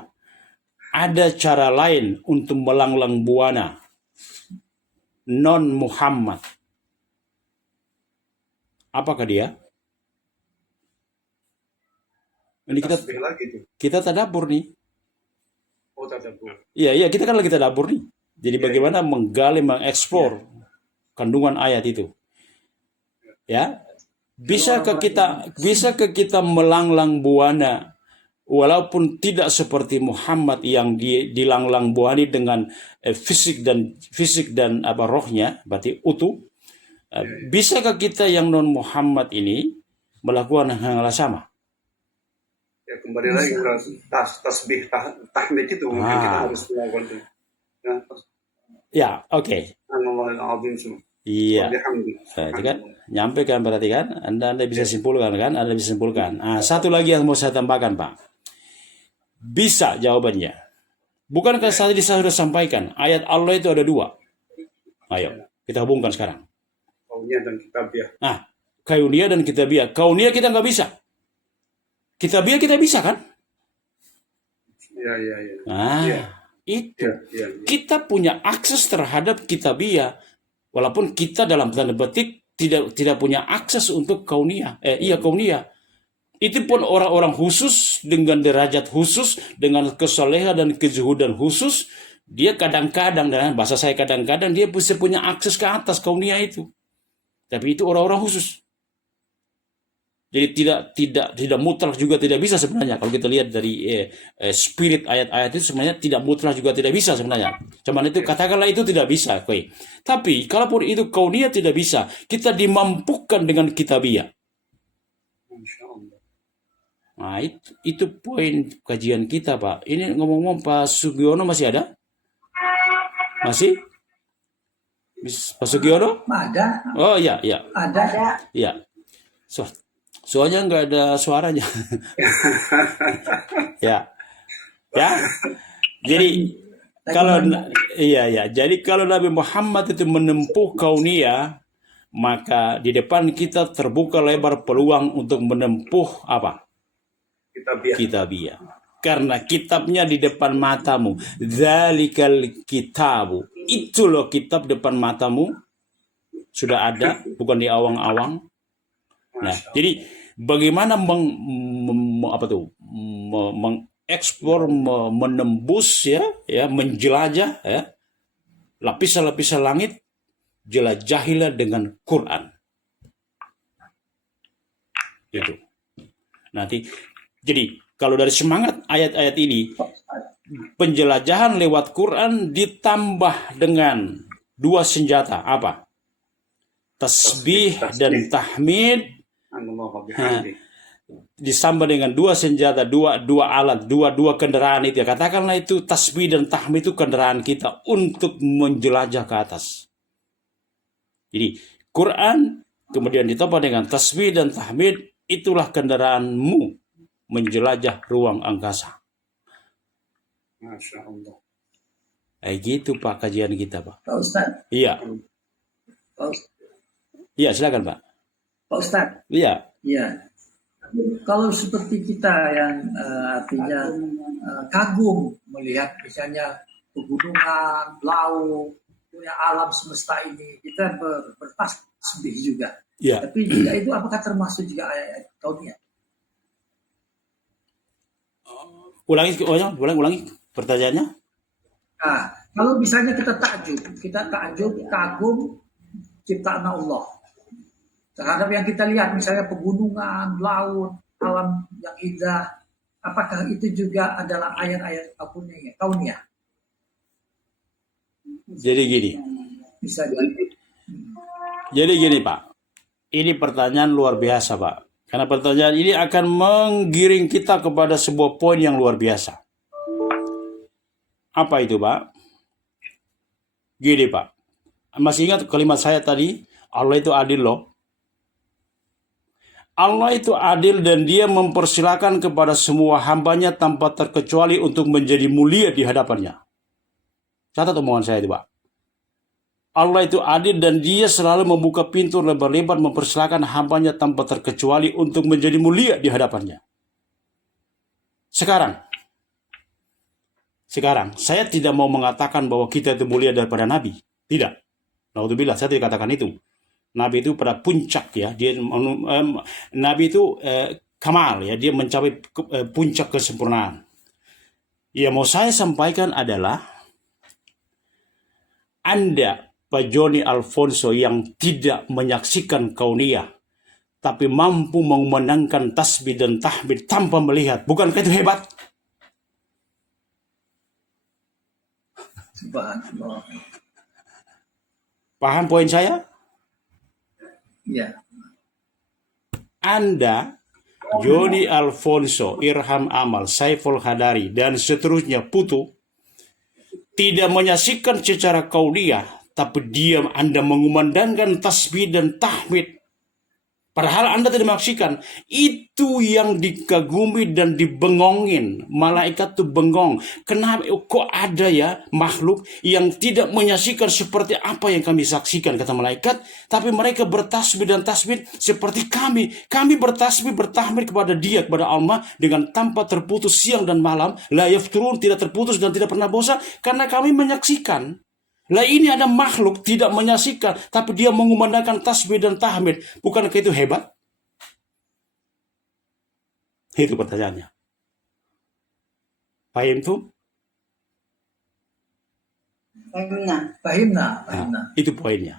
Ada cara lain untuk melanglang buana non Muhammad. Apakah dia? Ini kita Tasbih lagi tuh. tadabbur nih. Oh, tadabbur. Iya, kita kan lagi tadabbur nih. Jadi bagaimana menggali, mengeksplor kandungan ayat itu. Ya. Bisa ke kita melanglang buana walaupun tidak seperti Muhammad yang dilanglang buani dengan fisik dan rohnya, berarti utuh. Bisakah kita yang non Muhammad ini melakukan hal yang sama? Ya kembali lagi ke tasbih tahmid itu mungkin kita harus melakukan itu. Ya, oke. Iya. Itu kan nyampe kan, berarti kan Anda bisa simpulkan kan? Anda bisa simpulkan. Satu lagi yang mau saya tambahkan, Pak. Bisa jawabannya. Bukankah tadi saya sudah sampaikan ayat Allah itu ada 2? Ayo, kita hubungkan sekarang. Kaunia dan kitabiah. Kaunia dan kitabiah. Kaunia kita nggak bisa. Kitabiah kita bisa kan? Iya. Itu. Kita punya akses terhadap kitabiah. Walaupun kita dalam tanda petik tidak punya akses untuk kaunia. Kaunia. Itu pun orang-orang khusus dengan derajat khusus, dengan kesolehan dan kezuhudan khusus, dia kadang-kadang, dan bahasa saya kadang-kadang, dia bisa punya akses ke atas kaunia itu. Tapi itu orang-orang khusus. Jadi tidak mutlak juga tidak bisa sebenarnya. Kalau kita lihat dari spirit ayat-ayat itu sebenarnya tidak mutlak juga tidak bisa sebenarnya. Cuman itu katakanlah itu tidak bisa. Tapi kalaupun itu kaunia tidak bisa, kita dimampukan dengan kitabiah. Nah, itu poin kajian kita, Pak. Ini ngomong-ngomong, Pak Sugiono masih ada? Masih? Pak Sugiono? Ada. Oh iya. Ada. Iya. Soalnya nggak ada suaranya. Ya. Jadi kalau Nabi Muhammad itu menempuh kaunia, maka di depan kita terbuka lebar peluang untuk menempuh apa? Kitabiah. Karena kitabnya di depan matamu. Dzalikal kitabu. Itu loh kitab depan matamu. Sudah ada, bukan di awang-awang. Nah, jadi bagaimana mengeksplor, menembus menjelajah lapisan-lapisan langit, jelajahilah dengan Quran. Itu. Nanti jadi kalau dari semangat ayat-ayat ini, penjelajahan lewat Quran ditambah dengan 2 senjata, apa? Tasbih dan tahmid. Disambah dengan 2 senjata, dua alat, dua kendaraan itu. Katakanlah itu tasbih dan tahmid itu kendaraan kita untuk menjelajah ke atas. Jadi Quran kemudian ditambah dengan tasbih dan tahmid, itulah kendaraanmu menjelajah ruang angkasa. Masya Allah. Gitu Pak kajian kita, Pak. Pak Ustadz. Iya. Iya, silakan Pak. Pak Ustadz. Iya. Kalau seperti kita yang artinya kagum melihat misalnya pegunungan, laut, punya alam semesta ini, kita bertasbih juga. Iya. Tapi juga itu apakah termasuk juga ayat kauniyah? Ulangi pertanyaannya. Nah, kalau misalnya kita takjub, kagum ciptaan Allah terhadap yang kita lihat, misalnya pegunungan, laut, alam yang indah, apakah itu juga adalah ayat-ayat kauniyah? Jadi gini. Bisa jadi. Jadi gini Pak, ini pertanyaan luar biasa Pak. Karena pertanyaan ini akan menggiring kita kepada sebuah poin yang luar biasa. Apa itu Pak? Gini Pak, masih ingat kalimat saya tadi, Allah itu adil loh. Allah itu adil dan dia mempersilakan kepada semua hambanya tanpa terkecuali untuk menjadi mulia di hadapannya. Catat omongan saya itu Pak. Allah itu adil dan dia selalu membuka pintu lebar-lebar mempersilakan hambanya tanpa terkecuali untuk menjadi mulia di hadapannya. Sekarang, saya tidak mau mengatakan bahwa kita itu mulia daripada Nabi. Tidak. Naudzubillah, saya tidak katakan itu. Nabi itu pada puncak ya. Nabi itu kamal ya, dia mencapai puncak kesempurnaan. Yang mau saya sampaikan adalah Anda, Pak Joni Alfonso, yang tidak menyaksikan kauniyah, tapi mampu mengumandangkan tasbih dan tahmid tanpa melihat. Bukankah itu hebat? Subhanallah. Paham poin saya? Ya. Anda, Joni Alfonso, Irham Amal, Saiful Hadari, dan seterusnya, Putu, tidak menyaksikan secara kauniyah, tapi diam Anda mengumandangkan tasbih dan tahmid. Padahal Anda tidak menyaksikan. Itu yang dikagumi dan dibengongin. Malaikat itu bengong. Kenapa kok ada ya makhluk yang tidak menyaksikan seperti apa yang kami saksikan, kata malaikat. Tapi mereka bertasbih dan tasbih seperti kami. Kami bertasbih, bertahmid kepada Dia, kepada Allah, dengan tanpa terputus siang dan malam. La yafturun, tidak terputus dan tidak pernah bosan. Karena kami menyaksikan. Lah ini ada makhluk tidak menyaksikan, tapi dia mengumandangkan tasbih dan tahmid. Bukankah itu hebat? Itu pertanyaannya. Paham tuh? Fahimna. Itu poinnya.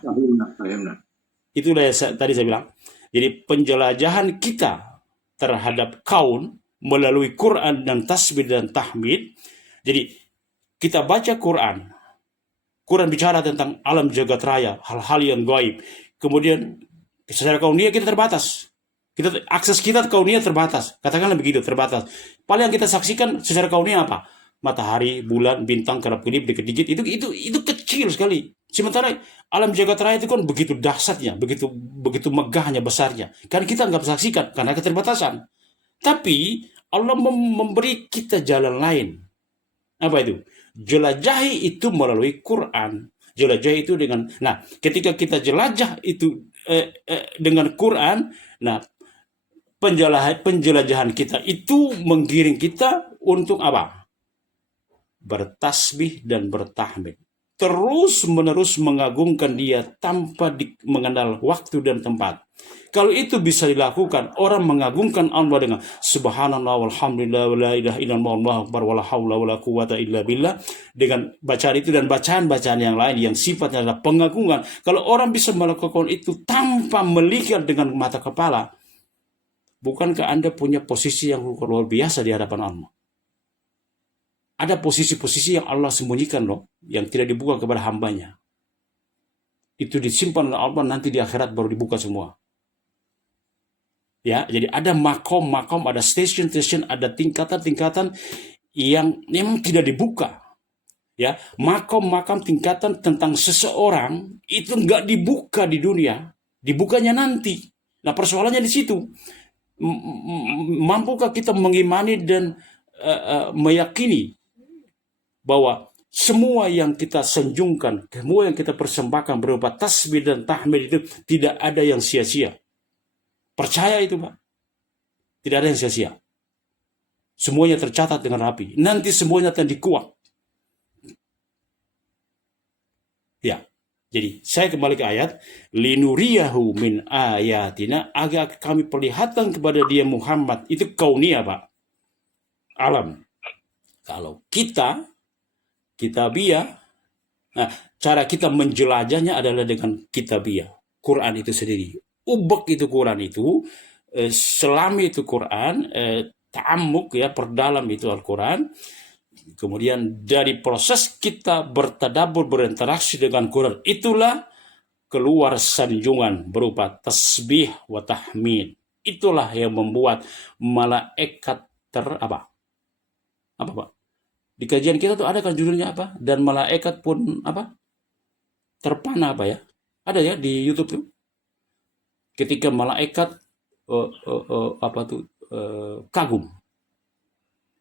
Fahimna. Itulah yang tadi saya bilang. Jadi penjelajahan kita terhadap kaun melalui Quran dan tasbih dan tahmid. Jadi kita baca Quran. Quran bicara tentang alam jagat raya, hal-hal yang gaib. Kemudian secara kauniyah kita terbatas. Akses kita ke kauniyah terbatas. Katakanlah begitu, terbatas. Paling yang kita saksikan secara kauniyah apa? Matahari, bulan, bintang, kerap-kerip, dikit-dikit. Itu kecil sekali. Sementara alam jagat raya itu kan begitu dahsyatnya, begitu megahnya, besarnya. Kan kita nggak saksikan karena keterbatasan. Tapi Allah memberi kita jalan lain. Apa itu? Jelajahi itu melalui Quran. Jelajahi itu dengan, nah, ketika kita jelajah itu dengan Quran, nah, penjelajahan kita itu menggiring kita untuk apa? Bertasbih dan bertahmid. Terus menerus mengagungkan Dia tanpa mengenal waktu dan tempat. Kalau itu bisa dilakukan, orang mengagungkan Allah dengan subhanallah walhamdulillah wala ilaha illallah wallahu akbar wala haula wala quwata illa billah, dengan bacaan itu dan bacaan-bacaan yang lain yang sifatnya adalah pengagungan. Kalau orang bisa melakukan itu tanpa melihat dengan mata kepala, bukankah Anda punya posisi yang luar biasa di hadapan Allah? Ada posisi-posisi yang Allah sembunyikan loh, yang tidak dibuka kepada hambanya. Itu disimpan oleh Allah, nanti di akhirat baru dibuka semua. Ya, jadi ada makom-makom, ada station-station, ada tingkatan-tingkatan yang memang tidak dibuka. Ya, makom-makom tingkatan tentang seseorang itu nggak dibuka di dunia, dibukanya nanti. Nah, persoalannya di situ. Mampukah kita mengimani dan meyakini bahwa semua yang kita sanjungkan, semua yang kita persembahkan berupa tasbih dan tahmid itu tidak ada yang sia-sia. Percaya itu, Pak. Tidak ada yang sia-sia. Semuanya tercatat dengan rapi. Nanti semuanya akan dikuak. Ya. Jadi saya kembali ke ayat. Linuriyahu min ayatina, agar kami perlihatkan kepada Dia Muhammad. Itu kauniyah, Pak. Alam. Kalau kitabiah, nah, cara kita menjelajahnya adalah dengan kitabiah. Quran itu sendiri. Ubek itu Quran itu, selami itu Quran, ta'amuk ya, perdalam itu Al-Quran. Kemudian dari proses kita bertadabur, berinteraksi dengan Quran, itulah keluar sanjungan berupa tasbih wa tahmid. Itulah yang membuat malaikat apa Pak? Di kajian kita tuh ada kan judulnya apa? Dan malaikat pun apa? Terpana apa ya? Ada ya di YouTube tuh. Ketika malaikat kagum.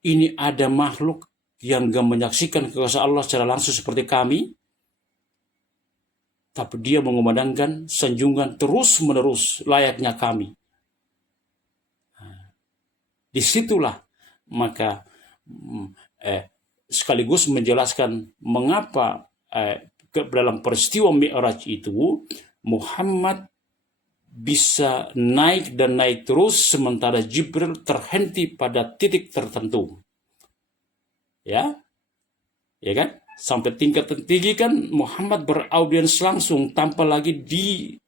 Ini ada makhluk yang gak menyaksikan kekuasaan Allah secara langsung seperti kami, tapi dia mengumandangkan sanjungan terus menerus layaknya kami. Disitulah maka sekaligus menjelaskan mengapa dalam peristiwa Mi'raj itu Muhammad bisa naik dan naik terus sementara Jibril terhenti pada titik tertentu. ya kan? Sampai tingkat tertinggi kan Muhammad beraudiens langsung tanpa lagi didampingi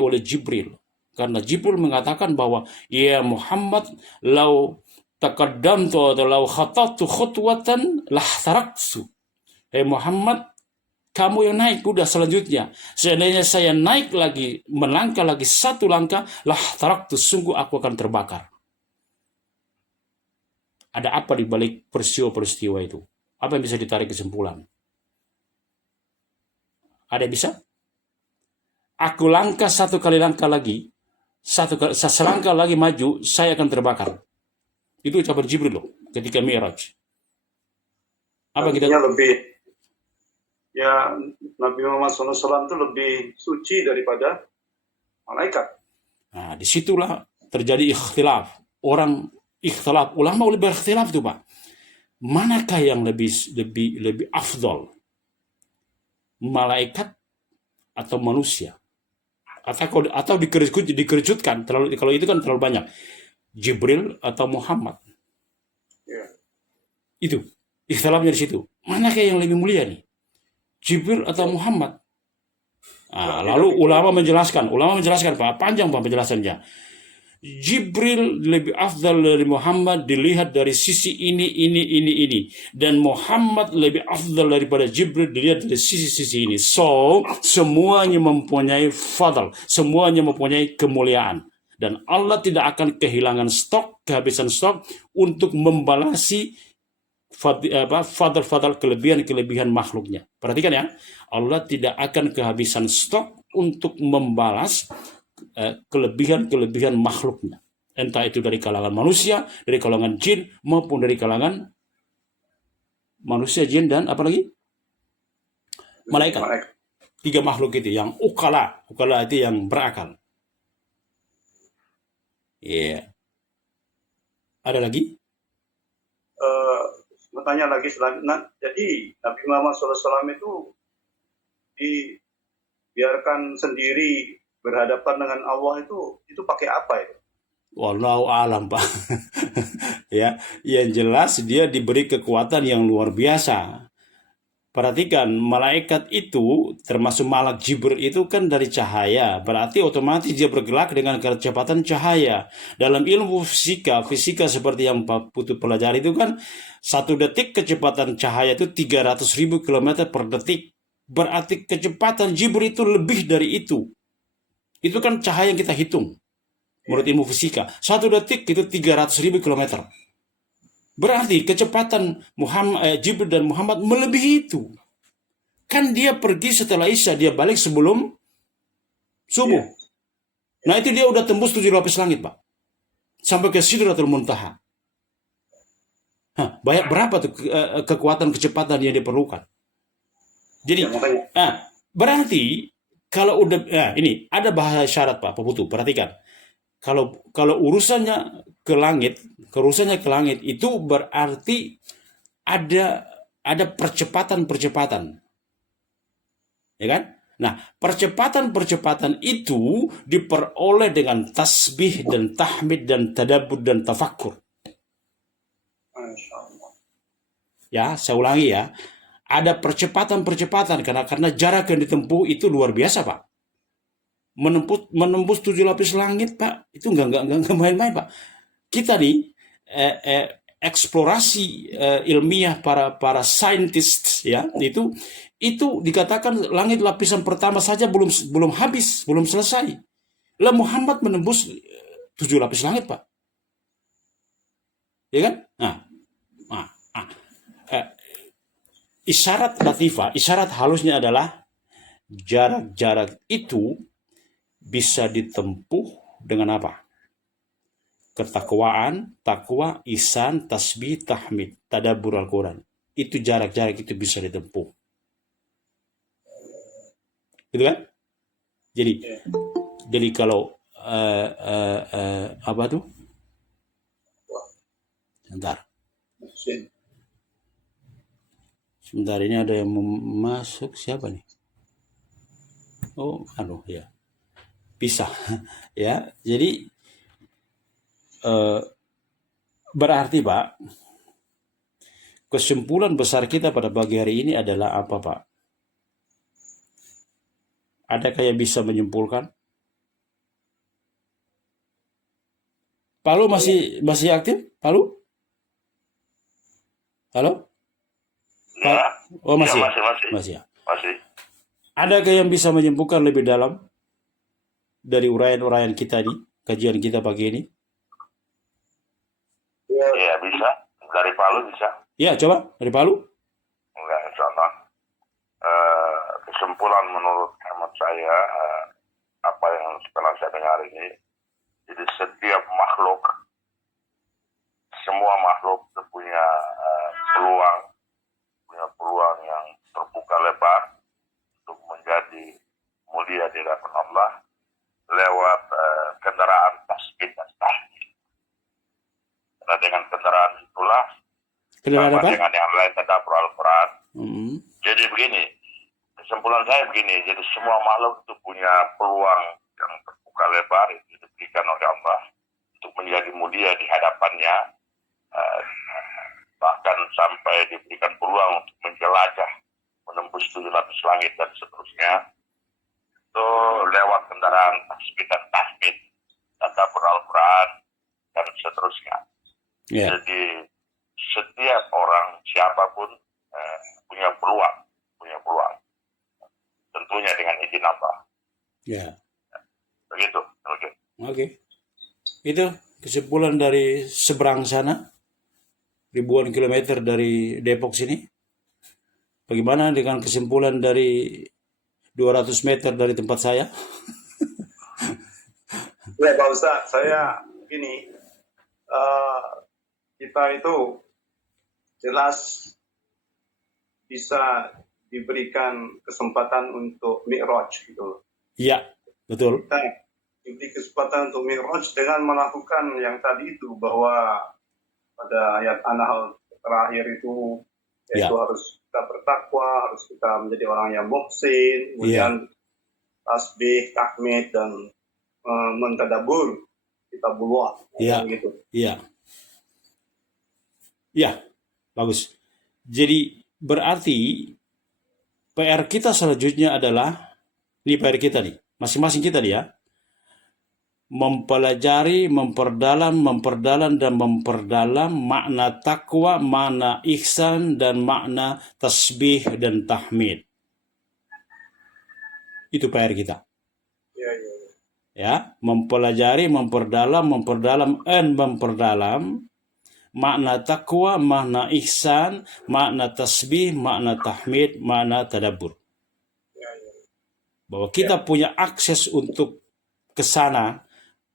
oleh Jibril. Karena Jibril mengatakan bahwa ya Muhammad lau taqaddamtu atau lau khatatu khutwatan lahtaraktu. Muhammad, kamu yang naik kuda selanjutnya. Seandainya saya naik lagi, melangkah lagi satu langkah, lahtaraktu, sungguh aku akan terbakar. Ada apa di balik peristiwa-peristiwa itu? Apa yang bisa ditarik kesimpulan? Ada yang bisa? Aku langkah satu kali langkah lagi, selangkah lagi maju, saya akan terbakar. Itu ucapan Jibril loh, ketika Mi'raj. Apa kita? Lebih, ya Nabi Muhammad SAW itu lebih suci daripada malaikat. Nah, disitulah terjadi ikhtilaf. Ikhtilaf, ulama berikhtilaf tuh Pak. Manakah yang lebih afdol? Malaikat atau manusia? Atau dikerucutkan, kalau itu kan terlalu banyak. Jibril atau Muhammad? Yeah. Itu ikhtilafnya di situ. Manakah yang lebih mulia nih? Jibril atau Muhammad? Lalu ulama menjelaskan Pak, panjang Pak penjelasannya. Jibril lebih afdal dari Muhammad dilihat dari sisi ini. Dan Muhammad lebih afdal daripada Jibril dilihat dari sisi ini. So, semuanya mempunyai fadl, semuanya mempunyai kemuliaan. Dan Allah tidak akan kehilangan kehabisan stok untuk membalasi fadl kelebihan makhluknya. Perhatikan ya, Allah tidak akan kehabisan stok untuk membalas kelebihan makhluknya, entah itu dari kalangan manusia, dari kalangan jin, maupun dari kalangan manusia, jin, dan apa lagi? Malaikat. 3 makhluk itu yang ukala itu yang berakal. Iya. Ada lagi? Bertanya lagi selanjutnya. Jadi Nabi Muhammad SAW itu dibiarkan sendiri berhadapan dengan Allah itu pakai apa itu? Wallahu alam Pak. Ya, yang jelas dia diberi kekuatan yang luar biasa. Perhatikan, malaikat itu termasuk malak Jibril itu kan dari cahaya, berarti otomatis dia bergerak dengan kecepatan cahaya. Dalam ilmu fisika seperti yang Pak Putu pelajari itu kan 1 detik kecepatan cahaya itu 300.000 km per detik. Berarti kecepatan Jibril itu lebih dari itu. Itu kan cahaya yang kita hitung menurut ilmu fisika. 1 detik itu 300.000 km. Berarti kecepatan Jibril dan Muhammad melebihi itu. Kan dia pergi setelah Isya, dia balik sebelum subuh. Nah itu dia udah tembus 7 lapis langit Pak. Sampai ke Sidratul Muntaha. Berapa tuh kekuatan kecepatan yang diperlukan? Jadi, berarti kalau udah, ini ada bahasa syarat Pak Putu, perhatikan. Kalau urusannya ke langit itu berarti ada percepatan. Ya kan? Nah, percepatan itu diperoleh dengan tasbih dan tahmid dan tadabbur dan tafakkur. Ya, saya ulangi ya. Ada percepatan karena jarak yang ditempuh itu luar biasa Pak. Menembus 7 lapis langit Pak, itu enggak main-main Pak. Kita nih eksplorasi ilmiah para saintis ya, itu dikatakan langit lapisan pertama saja belum habis, belum selesai. Lah Muhammad menembus 7 lapis langit Pak. Ya kan? Isyarat latifah, isyarat halusnya adalah jarak itu bisa ditempuh dengan apa? Ketakwaan, takwa, ihsan, tasbih, tahmid, tadabbur Al-Quran. Itu jarak-jarak itu bisa ditempuh. Gitu kan? Jadi kalau apa tuh? Sebentar ini ada yang masuk, siapa nih? Oh, ya. Bisa. Ya, jadi Berarti Pak, kesimpulan besar kita pada pagi hari ini adalah apa Pak? Adakah yang bisa menyimpulkan? Palu masih aktif? Palu? Halo? Ya, Oh ya masih ya? masih. Masih ya. Masih. Adakah yang bisa menyimpulkan lebih dalam dari uraian-uraian kita di kajian kita pagi ini? Ya, bisa. Dari Palu bisa. Ya, coba dari Palu. Enggak, insya Allah. Kesimpulan menurut hemat saya, apa yang setelah saya dengar ini, jadi setiap makhluk, semua makhluk itu punya peluang yang terbuka lebar untuk menjadi mulia di hadapan Allah lewat kendaraan tasbih dan tahmid. Karena dengan kendaraan itulah Kendaraan sama apa? dengan yang lain tadabbur Al-Quran. Hmm. Jadi begini, kesimpulan saya begini, jadi semua makhluk itu punya peluang yang terbuka lebar itu diberikan oleh Allah untuk menjadi mulia di hadapannya, bahkan sampai diberikan peluang untuk menjelajah, menembus 700 langit dan seterusnya, itu lewat kendaraan tasbih dan tahmid, tadabbur Al-Quran dan seterusnya. Ya. Jadi setiap orang siapapun punya peluang, tentunya dengan izin Allah. Ya. Begitu. Oke. Itu kesimpulan dari seberang sana, ribuan kilometer dari Depok sini. Bagaimana dengan kesimpulan dari 200 meter dari tempat saya? Ya Pak Ustaz, saya begini, kita itu jelas bisa diberikan kesempatan untuk mi'raj gitu. Iya, betul. Kita diberi kesempatan untuk mi'raj dengan melakukan yang tadi itu, bahwa pada ayat An-Nahl terakhir itu yaitu harus kita bertakwa, harus kita menjadi orang yang muhsin, kemudian tasbih, tahmid dan mentadabbur kitabullah gitu. Iya. Ya, bagus. Jadi berarti PR kita selanjutnya adalah, ini PR kita nih, masing-masing kita nih ya, mempelajari, memperdalam makna takwa, makna ihsan, dan makna tasbih dan tahmid. Itu PR kita. Ya, mempelajari, memperdalam makna takwa, makna ihsan, makna tasbih, makna tahmid, makna tadabbur. Bahwa kita punya akses untuk ke sana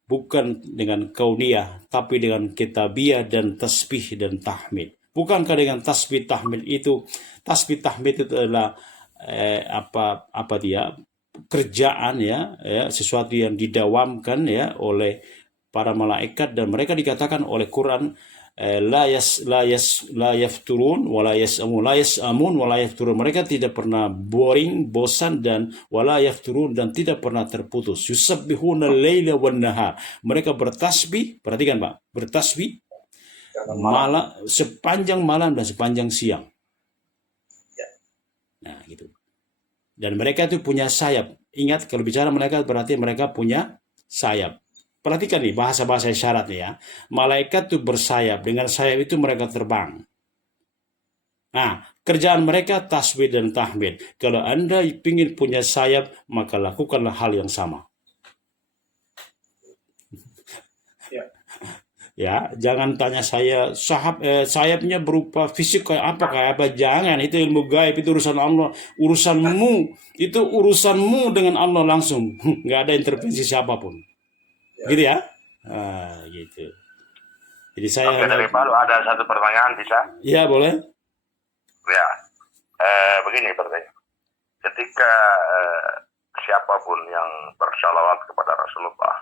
bukan dengan kauniyah, tapi dengan kitabiah dan tasbih dan tahmid. Bukankah dengan tasbih tahmid itu adalah kerjaan ya, sesuatu yang didawamkan ya oleh para malaikat, dan mereka dikatakan oleh Quran la yafturun wa la yasamun wa la yafturun. Mereka tidak pernah boring, bosan, dan wala yafturun, dan tidak pernah terputus. Yusabbihuna al-laila wan nahar. Mereka bertasbih, perhatikan Pak, bertasbih sepanjang malam dan sepanjang siang. Nah, gitu. Dan mereka itu punya sayap. Ingat, kalau bicara mereka berarti mereka punya sayap. Perhatikan nih bahasa-bahasa isyarat nih ya. Malaikat itu bersayap. Dengan sayap itu mereka terbang. Nah, kerjaan mereka tasbih dan tahmid. Kalau Anda ingin punya sayap, maka lakukanlah hal yang sama. Ya, jangan tanya saya sayapnya berupa fisik kayak apa. Jangan, itu ilmu gaib, itu urusan Allah. Urusanmu dengan Allah langsung. Nggak ada intervensi siapapun. Gitu ya? Gitu. Jadi saya dari Palu ada satu pertanyaan, bisa? Iya, boleh. Ya, begini pertanyaan. Ketika siapapun yang bersalawat kepada Rasulullah,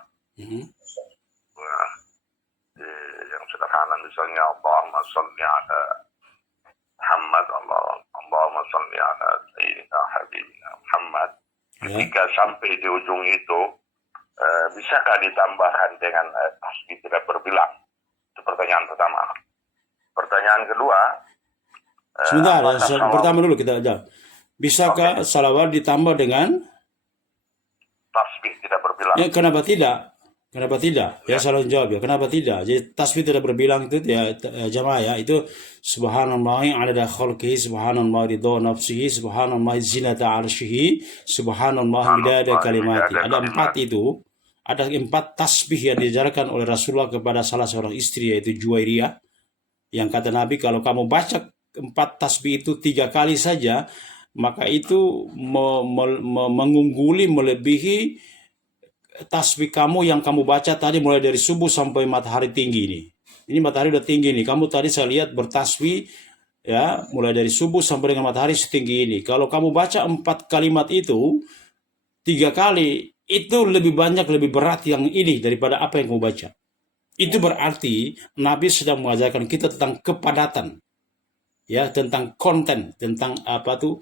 yang sederhana misalnya Allahumma salli ala Muhammad, Allahumma salli ala Sayyidina Habibina Muhammad. Ketika sampai di ujung itu, bisakah ditambahkan dengan tasbih tidak berbilang? Itu pertanyaan pertama. Pertanyaan kedua, Sebentar, apakah salawat pertama dulu kita jawab. Bisakah salawat ditambah dengan? tasbih tidak berbilang? Ya, kenapa tidak? Kenapa tidak? Ya, salah jawab ya. Kenapa tidak? Jadi tasbih tidak berbilang itu ya jamaah ya. Itu subhanallah adada khalqihi, subhanallah ridha nafsihi, subhanallah zinata arsyihi, subhanallah midada kalimati. Ada 4 itu. Ada 4 tasbih yang diajarkan oleh Rasulullah kepada salah seorang istri yaitu Juwairiyah. Yang kata Nabi, kalau kamu baca 4 tasbih itu 3 kali saja, maka itu mengungguli, melebihi tasbih kamu yang kamu baca tadi mulai dari subuh sampai matahari tinggi ini. Ini matahari udah tinggi nih. Kamu tadi saya lihat bertasbih ya mulai dari subuh sampai dengan matahari setinggi ini. Kalau kamu baca 4 kalimat itu 3 kali, itu lebih banyak, lebih berat yang ini daripada apa yang kamu baca. Itu berarti Nabi sedang mengajarkan kita tentang kepadatan, ya, tentang konten, tentang apa tuh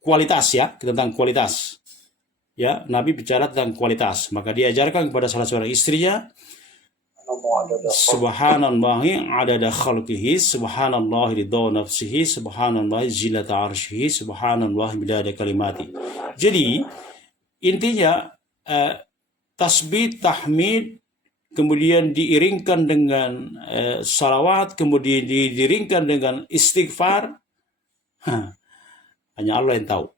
kualitas ya, tentang kualitas. Ya, Nabi bicara tentang kualitas. Maka diajarkan kepada salah seorang istrinya, subhanallahi adada khalqihi, subhanallahi ridha nafsihi, subhanallahi zinata arsyihi, subhanallahi midada kalimati. Jadi intinya tasbih, tahmid, kemudian diiringkan dengan salawat, kemudian diiringkan dengan istighfar. Hanya Allah yang tahu.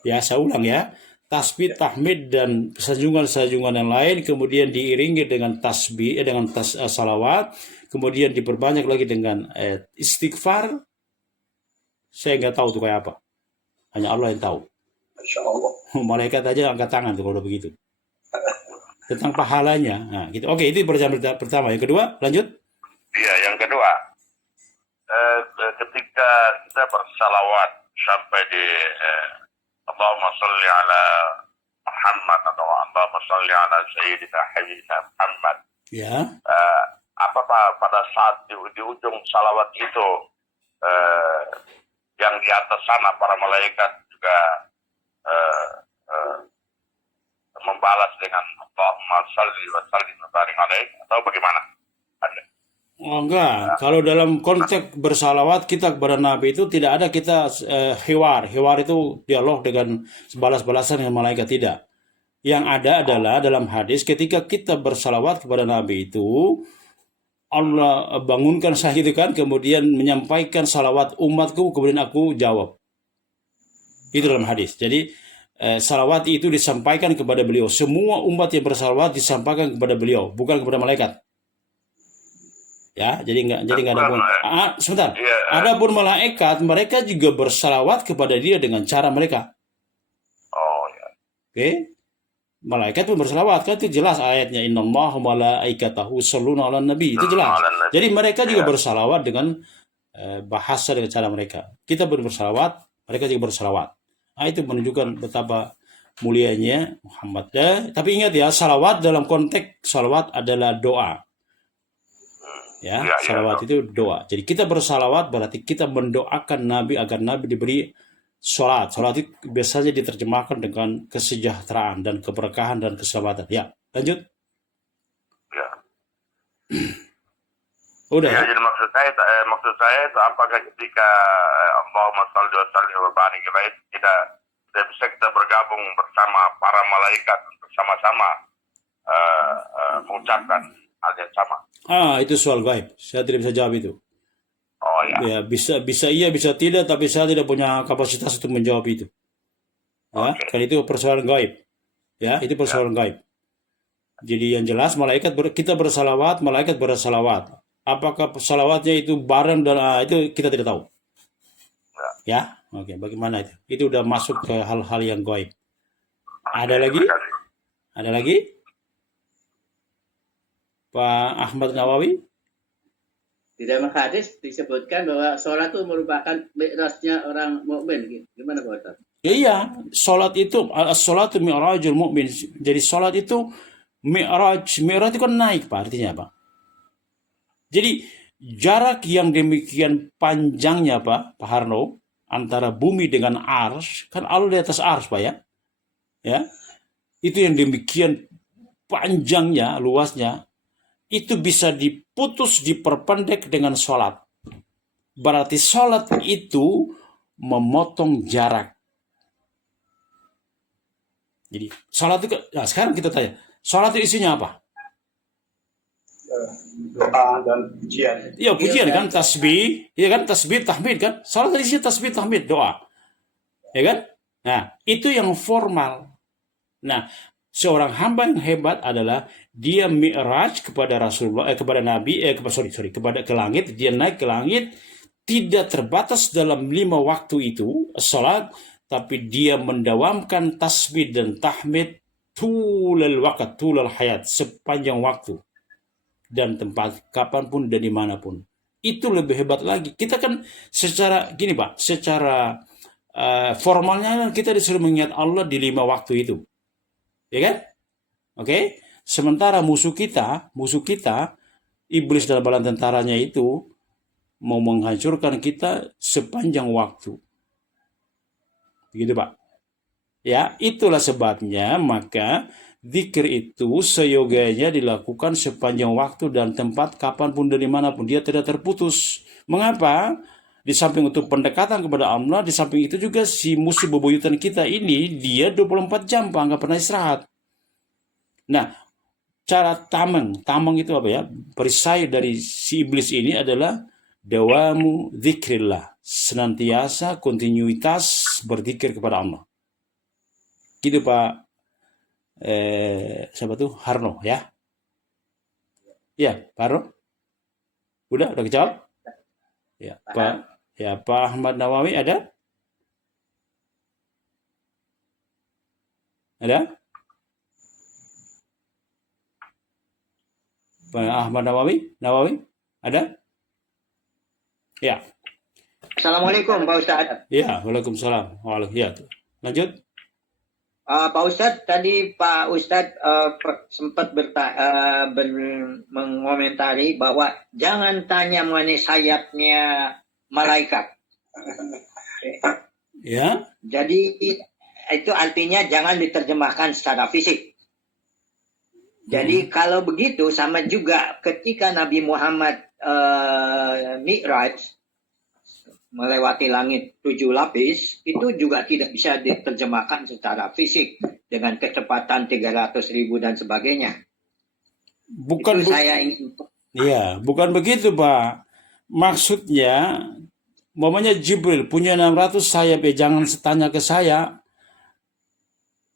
Ya, saya ulang ya. Tasbih, tahmid, dan sanjungan-sanjungan yang lain, kemudian diiringi dengan tasbih, dengan salawat, kemudian diperbanyak lagi dengan istighfar. Saya nggak tahu itu kayak apa. Hanya Allah yang tahu. Malaikat aja angkat tangan tuh kalau udah begitu. Tentang pahalanya. Nah, gitu. Oke, itu pertanyaan pertama. Yang kedua, lanjut. Iya, yang kedua, ketika kita bersalawat sampai di Allahumma salli ala Muhammad atau Allahumma salli ala Sayyidina Habibina Muhammad. Ya. Apakah pada saat di ujung salawat itu yang di atas sana para malaikat juga membalas dengan Allahumma salli wa sallim wa barik alaih, atau bagaimana? Oh, enggak. Kalau dalam konteks bersalawat kita kepada Nabi itu tidak ada kita hiwar. Hiwar itu dialog dengan balas-balasan dengan malaikat, tidak. Yang ada adalah dalam hadis ketika kita bersalawat kepada Nabi itu Allah bangunkan saya itu kan, kemudian menyampaikan salawat umatku, kemudian aku jawab. Itu dalam hadis. Jadi salawat itu disampaikan kepada beliau. Semua umat yang bersalawat disampaikan kepada beliau, bukan kepada malaikat. Ya, jadi nggak ada pun. Sebentar. Ada pun malaikat, mereka juga bersalawat kepada dia dengan cara mereka. Oh ya. Oke. Malaikat pun bersalawat, kan itu jelas ayatnya, innallaha wa malaikatahu yusholluna 'alan nabi, itu jelas. Jadi mereka juga bersalawat dengan bahasa, dengan cara mereka. Kita bersalawat, mereka juga bersalawat. Nah, itu menunjukkan betapa mulianya Muhammad. Tapi ingat ya, salawat dalam konteks salawat adalah doa. Ya, salawat itu doa. Jadi kita bersalawat berarti kita mendoakan Nabi agar Nabi diberi sholat. Sholat itu biasanya diterjemahkan dengan kesejahteraan dan keberkahan dan keselamatan. Ya, lanjut. Ya. Udah. Ya, jadi maksud saya itu apakah ketika Allahumma shalli wa sallim wa barik alaih tidak bisa kita bergabung bersama para malaikat bersama-sama mengucapkan hal yang sama? Itu soal gaib. Saya tidak bisa jawab itu. Oh ya. Ya, bisa iya, bisa tidak, tapi saya tidak punya kapasitas untuk menjawab itu. Ya, kan itu persoalan gaib. Ya, itu persoalan gaib. Jadi yang jelas kita bersalawat, malaikat bersalawat. Apakah salawatnya itu bareng dan itu kita tidak tahu. Ya, oke. Bagaimana itu? Itu udah masuk ke hal-hal yang gaib. Ada lagi? Ada lagi? Pak Ahmad Nawawi? Di dalam hadis disebutkan bahwa sholat itu merupakan mi'rajnya orang mukmin. Gimana Pak Ustaz? Iya, sholat itu as-sholatu mi'rajul mu'min. Jadi sholat itu mi'raj itu kan naik, Pak. Artinya apa? Jadi jarak yang demikian panjangnya, Pak Harno, antara bumi dengan ars, kan Allah di atas ars, Pak ya. Ya. Itu yang demikian panjangnya, luasnya, itu bisa diputus, diperpendek dengan sholat. Berarti sholat itu memotong jarak. Jadi sholat itu, nah sekarang kita tanya, sholat itu isinya apa? Doa dan pujian. Ya pujian kan, tasbih, ya kan, tasbih, tahmid kan. Sholat itu isinya tasbih, tahmid, doa. Ya kan? Nah, itu yang formal. Nah, seorang hamba yang hebat adalah dia mi'raj kepada Rasulullah, kepada Nabi, kepada ke langit. Dia naik ke langit, tidak terbatas dalam 5 waktu itu, sholat, tapi dia mendawamkan tasbih dan tahmid tulal waqt, tulal hayat, sepanjang waktu dan tempat, kapanpun dan dimanapun. Itu lebih hebat lagi. Kita kan secara gini Pak, secara formalnya kita disuruh mengingat Allah di 5 waktu itu, ya kan? Oke. Sementara musuh kita, iblis dalam bala tentaranya itu mau menghancurkan kita sepanjang waktu. Begitu Pak. Ya, itulah sebabnya maka zikir itu seyoganya dilakukan sepanjang waktu dan tempat, kapanpun dan dimanapun. Dia tidak terputus. Mengapa? Di samping untuk pendekatan kepada Allah, di samping itu juga si musuh bebuyutan kita ini, dia 24 jam Pak, nggak pernah istirahat. Nah, cara tameng itu apa ya? Perisai dari si iblis ini adalah dawamu zikrillah, senantiasa kontinuitas berzikir kepada Allah. Gitu Pak. Siapa tuh? Harno ya? Ya, Pak Harno? Udah kejawab? Ya, Pak Ahmad Nawawi ada? Ada? Pak Ahmad Nawawi? Ada? Ya. Assalamualaikum Pak Ustadz. Ya, waalaikumsalam. Ya, lanjut. Pak Ustadz, tadi Pak Ustadz sempat mengomentari bahwa jangan tanya mengenai sayapnya malaikat. Ya. Jadi itu artinya jangan diterjemahkan secara fisik. Jadi kalau begitu sama juga ketika Nabi Muhammad Mi'raj melewati langit 7 lapis, itu juga tidak bisa diterjemahkan secara fisik dengan kecepatan 300.000 dan sebagainya. Bukan itu saya ingin. Iya, bukan begitu Pak. Maksudnya, umpamanya Jibril punya 600 sayap, ya jangan tanya ke saya.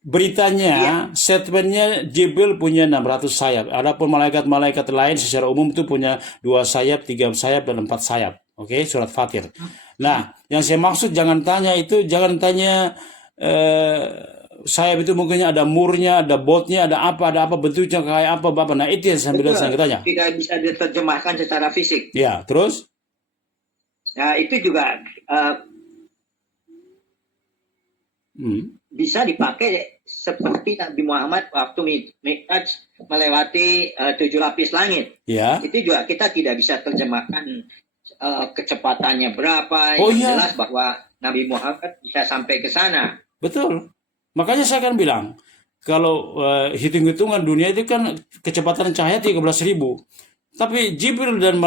Beritanya, statementnya Jibril punya 600 sayap. Adapun malaikat-malaikat lain secara umum itu punya 2 sayap, 3 sayap, dan 4 sayap. Oke, surat Fatir. Nah, yang saya maksud jangan tanya sayap itu mungkin ada murnya, ada botnya, ada apa bentuknya kayak apa Bapak. Nah, itu yang saya bilang saya tanya. Tidak bisa diterjemahkan secara fisik. Ya, terus? Nah, itu juga bisa dipakai seperti Nabi Muhammad waktu Mi'raj melewati 7 lapis langit. Ya. Itu juga kita tidak bisa terjemahkan kecepatannya berapa. Jelas bahwa Nabi Muhammad bisa sampai ke sana. Betul. Makanya saya kan bilang, kalau hitung-hitungan dunia itu kan kecepatan cahaya 13.000. Tapi Jibril dan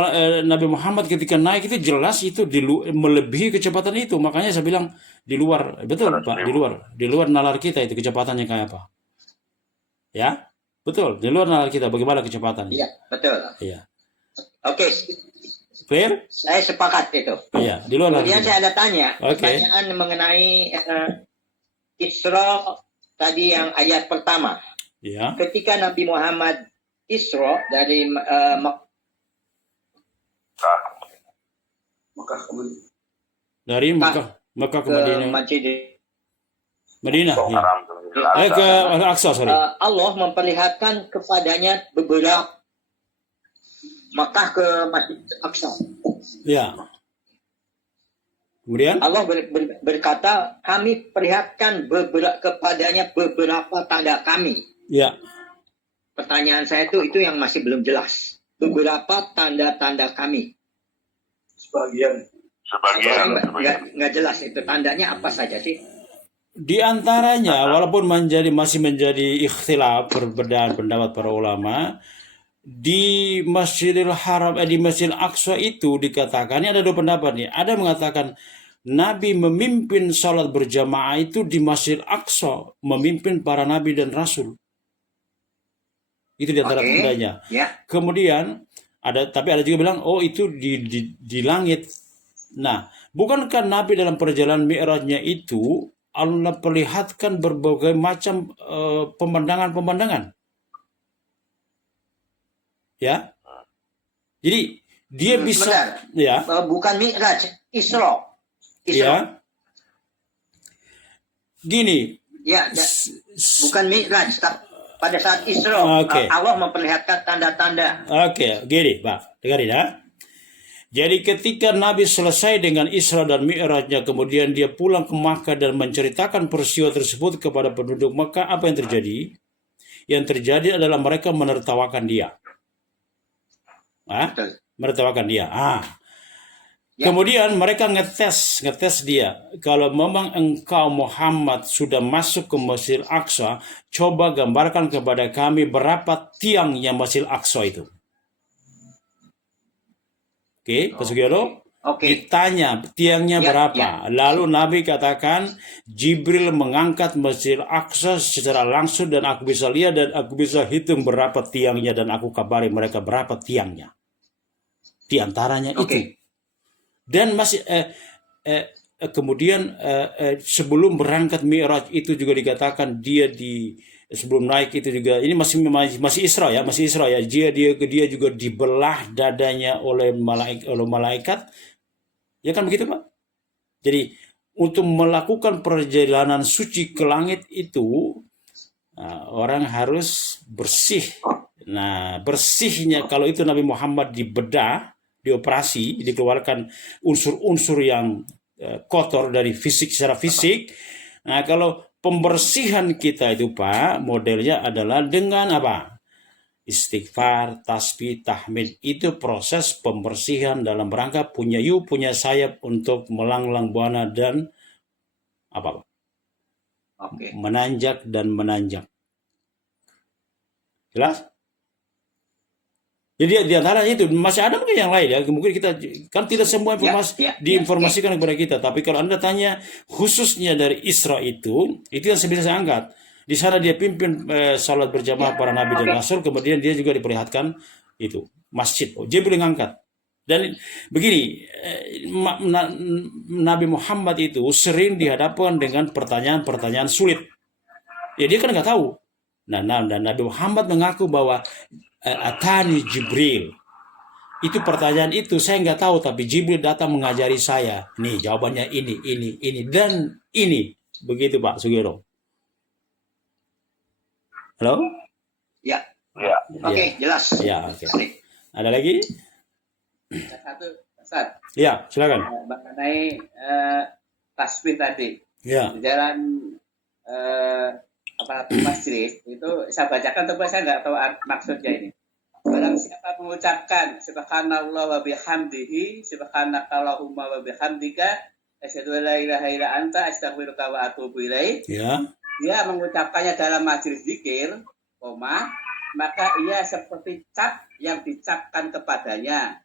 Nabi Muhammad ketika naik itu jelas itu melebihi kecepatan itu. Makanya saya bilang di luar, betul Pak, di luar nalar kita itu kecepatannya kayak apa. Ya, betul, di luar nalar kita bagaimana kecepatannya. Iya, betul. Iya. Oke. Clear? Saya sepakat itu. Iya, di luar nalar Kemudian kita. saya ada tanya, pertanyaan mengenai Isra tadi yang ayat pertama. Iya. Ketika Nabi Muhammad Isra dari Mekah ke Madinah. Madinah. Ya. Ke Al-Aqsa, sorry. Allah memperlihatkan kepadanya beberapa Mekah ke Masjid Al-Aqsa. Ya. Kemudian Allah berkata, kami perlihatkan kepadanya beberapa tanda kami. Ya. Pertanyaan saya itu yang masih belum jelas. Beberapa tanda-tanda kami. Sebagian. Nggak jelas itu tandanya apa saja sih? Di antaranya, walaupun masih menjadi ikhtilaf perbedaan pendapat para ulama, di Masjidil Haram, di Masjidil Aqsa itu dikatakan, ini ada dua pendapat nih. Ada yang mengatakan Nabi memimpin sholat berjamaah itu di Masjidil Aqsa, memimpin para nabi dan rasul. Itu di antara Oke. tandanya. Ya. Kemudian tapi ada juga bilang, oh itu di langit. Nah, bukankah Nabi dalam perjalanan Mi'rajnya itu Allah perlihatkan berbagai macam pemandangan-pemandangan, ya. Jadi dia bisa, Sebentar. ya, Bukan Mi'raj, Isra. ya. Gini, Ya, bukan Mi'raj. Pada saat Isra, Oke. Allah memperlihatkan tanda-tanda. Oke, gini, Pak, dengarin ya. Jadi ketika Nabi selesai dengan Isra dan Mi'rajnya, kemudian dia pulang ke Makkah dan menceritakan peristiwa tersebut kepada penduduk Makkah, apa yang terjadi? Yang terjadi adalah mereka menertawakan dia. Betul. Menertawakan dia. Ya. Kemudian mereka ngetes dia. Kalau memang engkau Muhammad sudah masuk ke Masjid Aqsa, coba gambarkan kepada kami berapa tiangnya Masjid Aqsa itu. Oke, Pak Sugiono? Oke. Ditanya tiangnya Ya, berapa. Lalu Nabi katakan, Jibril mengangkat Masjid Aqsa secara langsung dan aku bisa lihat dan aku bisa hitung berapa tiangnya dan aku kabari mereka berapa tiangnya. Di antaranya Oke. itu. Dan masih kemudian sebelum berangkat Mi'raj itu juga dikatakan dia sebelum naik itu juga, ini masih Isra ya, dia juga dibelah dadanya oleh malaikat, ya kan begitu Pak? Jadi untuk melakukan perjalanan suci ke langit itu orang harus bersih. Nah, bersihnya kalau itu Nabi Muhammad dibedah, dioperasi, dikeluarkan unsur-unsur yang kotor dari secara fisik. Nah, kalau pembersihan kita itu Pak, modelnya adalah dengan apa? Istighfar, tasbih, tahmid. Itu proses pembersihan dalam rangka punya sayap untuk melanglang buana dan apa? Oke. Menanjak dan menanjak. Jelas? Jadi di antara itu masih ada mungkin yang lain ya. Mungkin kita kan tidak semua informasi diinformasikan kepada kita. Tapi kalau Anda tanya khususnya dari Isra itu yang bisa saya angkat. Di sana dia pimpin salat berjamaah para nabi dan rasul. Kemudian dia juga diperlihatkan itu masjid. Jibril ngangkat. Dan begini, Nabi Muhammad itu sering dihadapkan dengan pertanyaan-pertanyaan sulit. Ya dia kan nggak tahu. Nah, dan Nabi Muhammad mengaku bahwa Atani Jibril. Itu pertanyaan itu saya nggak tahu, tapi Jibril datang mengajari saya. Nih jawabannya ini dan ini. Begitu Pak Sugiono. Halo? Ya. Ya. Oke, jelas. Ya, oke. Ada lagi? Satu, Ustaz. Ya, silakan. Mengenai tasbih tadi. Ya. Di jalan masjid itu saya bacakan, tapi saya nggak tahu maksudnya ini. Barang siapa mengucapkan subhanallah wa bihamdihi, subhanakallahumma wa bihamdika, asyhadu an la ilaha illa anta, astaghfiruka wa atubu ilaik. Ya. Dia mengucapkannya dalam majelis zikir, maka ia seperti cap yang dicapkan kepadanya,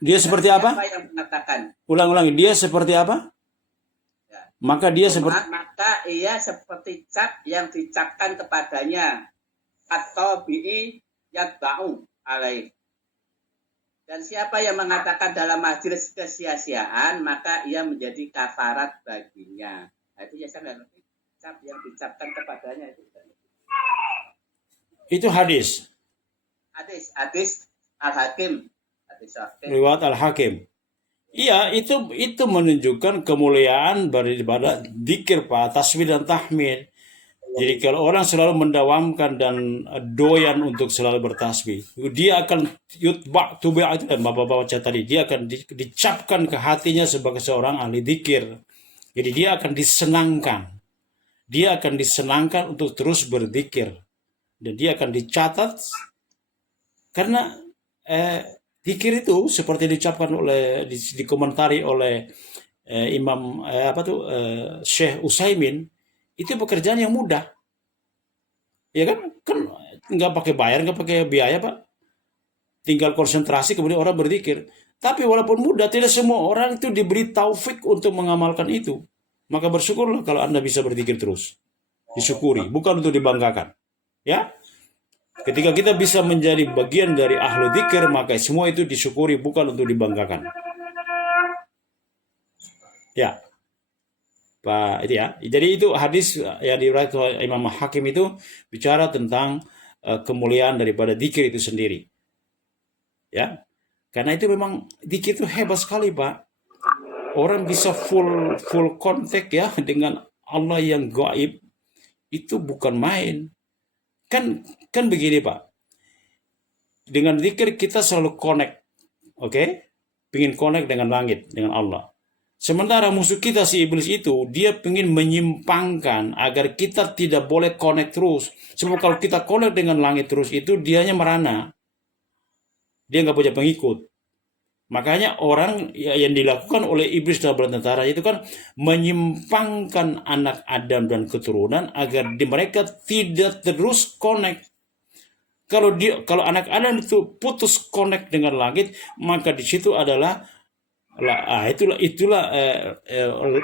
dia seperti apa? Siapa yang mengatakan? Ulang-ulangi, dia seperti apa? Maka dia maka ia seperti cap yang dicapkan kepadanya, atau bi'i yatba'u alaih. Dan siapa yang mengatakan dalam majelis kesia-siaan, maka ia menjadi kafarat baginya. Nah, itu ya saya nggak ngerti. Cap yang dicapkan kepadanya itu hadis Al-Hakim, riwayat Al-Hakim. Iya, itu menunjukkan kemuliaan daripada zikir Pak, tasbih dan tahmid. Jadi kalau orang selalu mendawamkan dan doyan untuk selalu bertasbih, dia akan tuba itu dan bapak-bapak tadi, dia akan dicapkan ke hatinya sebagai seorang ahli zikir. Jadi dia akan disenangkan. Dia akan disenangkan untuk terus berzikir. Dan dia akan dicatat karena zikir itu seperti diucapkan dikomentari oleh Imam Syekh Utsaimin, itu pekerjaan yang mudah. Ya kan? Kan nggak pakai bayar, nggak pakai biaya, Pak. Tinggal konsentrasi kemudian orang berzikir. Tapi walaupun mudah, tidak semua orang itu diberi taufik untuk mengamalkan itu. Maka bersyukurlah kalau Anda bisa berzikir terus. Disyukuri, bukan untuk dibanggakan. Ya. Ketika kita bisa menjadi bagian dari ahlu dzikir, maka semua itu disyukuri, bukan untuk dibanggakan. Ya. Pak, itu ya. Jadi itu hadis yang diriwayatkan oleh Imam Hakim itu bicara tentang kemuliaan daripada dzikir itu sendiri. Ya. Karena itu memang dzikir itu hebat sekali, Pak. Orang bisa full kontak ya dengan Allah yang gaib. Itu bukan main. Kan begini, Pak. Dengan dzikir kita selalu connect. Oke? Pengen connect dengan langit, dengan Allah. Sementara musuh kita si iblis itu, dia ingin menyimpangkan agar kita tidak boleh connect terus. Sebab kalau kita connect dengan langit terus itu, dianya merana. Dia nggak punya pengikut. Makanya orang yang dilakukan oleh iblis dalam bertentara itu kan menyimpangkan anak Adam dan keturunan agar mereka tidak terus connect. Kalau anak Adam itu putus connect dengan langit, maka di situ adalah itulah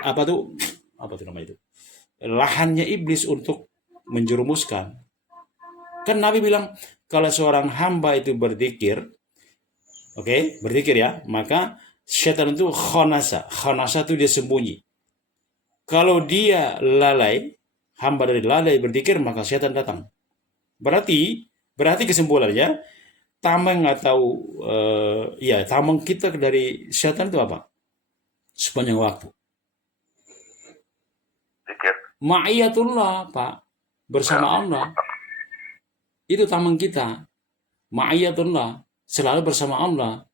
apa tuh namanya itu, lahannya iblis untuk menjerumuskan. Kan Nabi bilang kalau seorang hamba itu berzikir, berzikir ya, maka setan itu khonasa itu dia sembunyi. Kalau dia lalai, hamba dari lalai berzikir, maka setan datang. Berarti kesimpulannya, tameng atau tameng kita dari setan itu apa? Sepanjang waktu. Ma'iyatullah, Pak. Bersama Allah. Itu tameng kita. Ma'iyatullah. Selalu bersama Allah.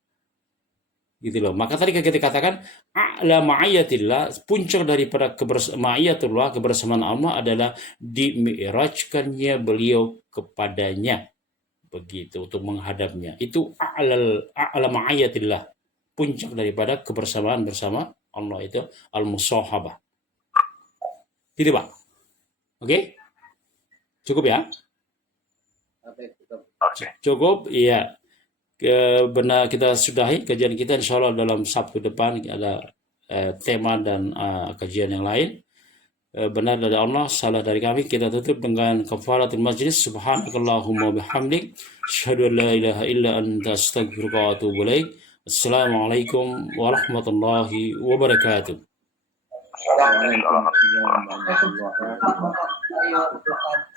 Gitu loh. Maka tadi kita katakan, a'la ma'ayatillah, puncak daripada ma'iyatullah, kebersamaan Allah adalah dimi'rajkannya beliau kepadanya. Begitu untuk menghadapnya. Itu a'la ma'ayatillah, puncak daripada kebersamaan bersama Allah, itu al-musahabah. Gitu, Pak. Oke? Cukup ya? Cukup, iya. Benar, kita sudahi kajian kita, insya Allah dalam Sabtu depan ada tema dan kajian yang lain. Benar dari Allah, salah dari kami. Kita tutup dengan kafaratul majlis. Subhanakallahumma bihamdik, asyhadu an la ilaha illa anta, astaghfiruka wa atubu ilaik. Assalamualaikum warahmatullahi wabarakatuh. Waalaikumsalam warahmatullahi wabarakatuh.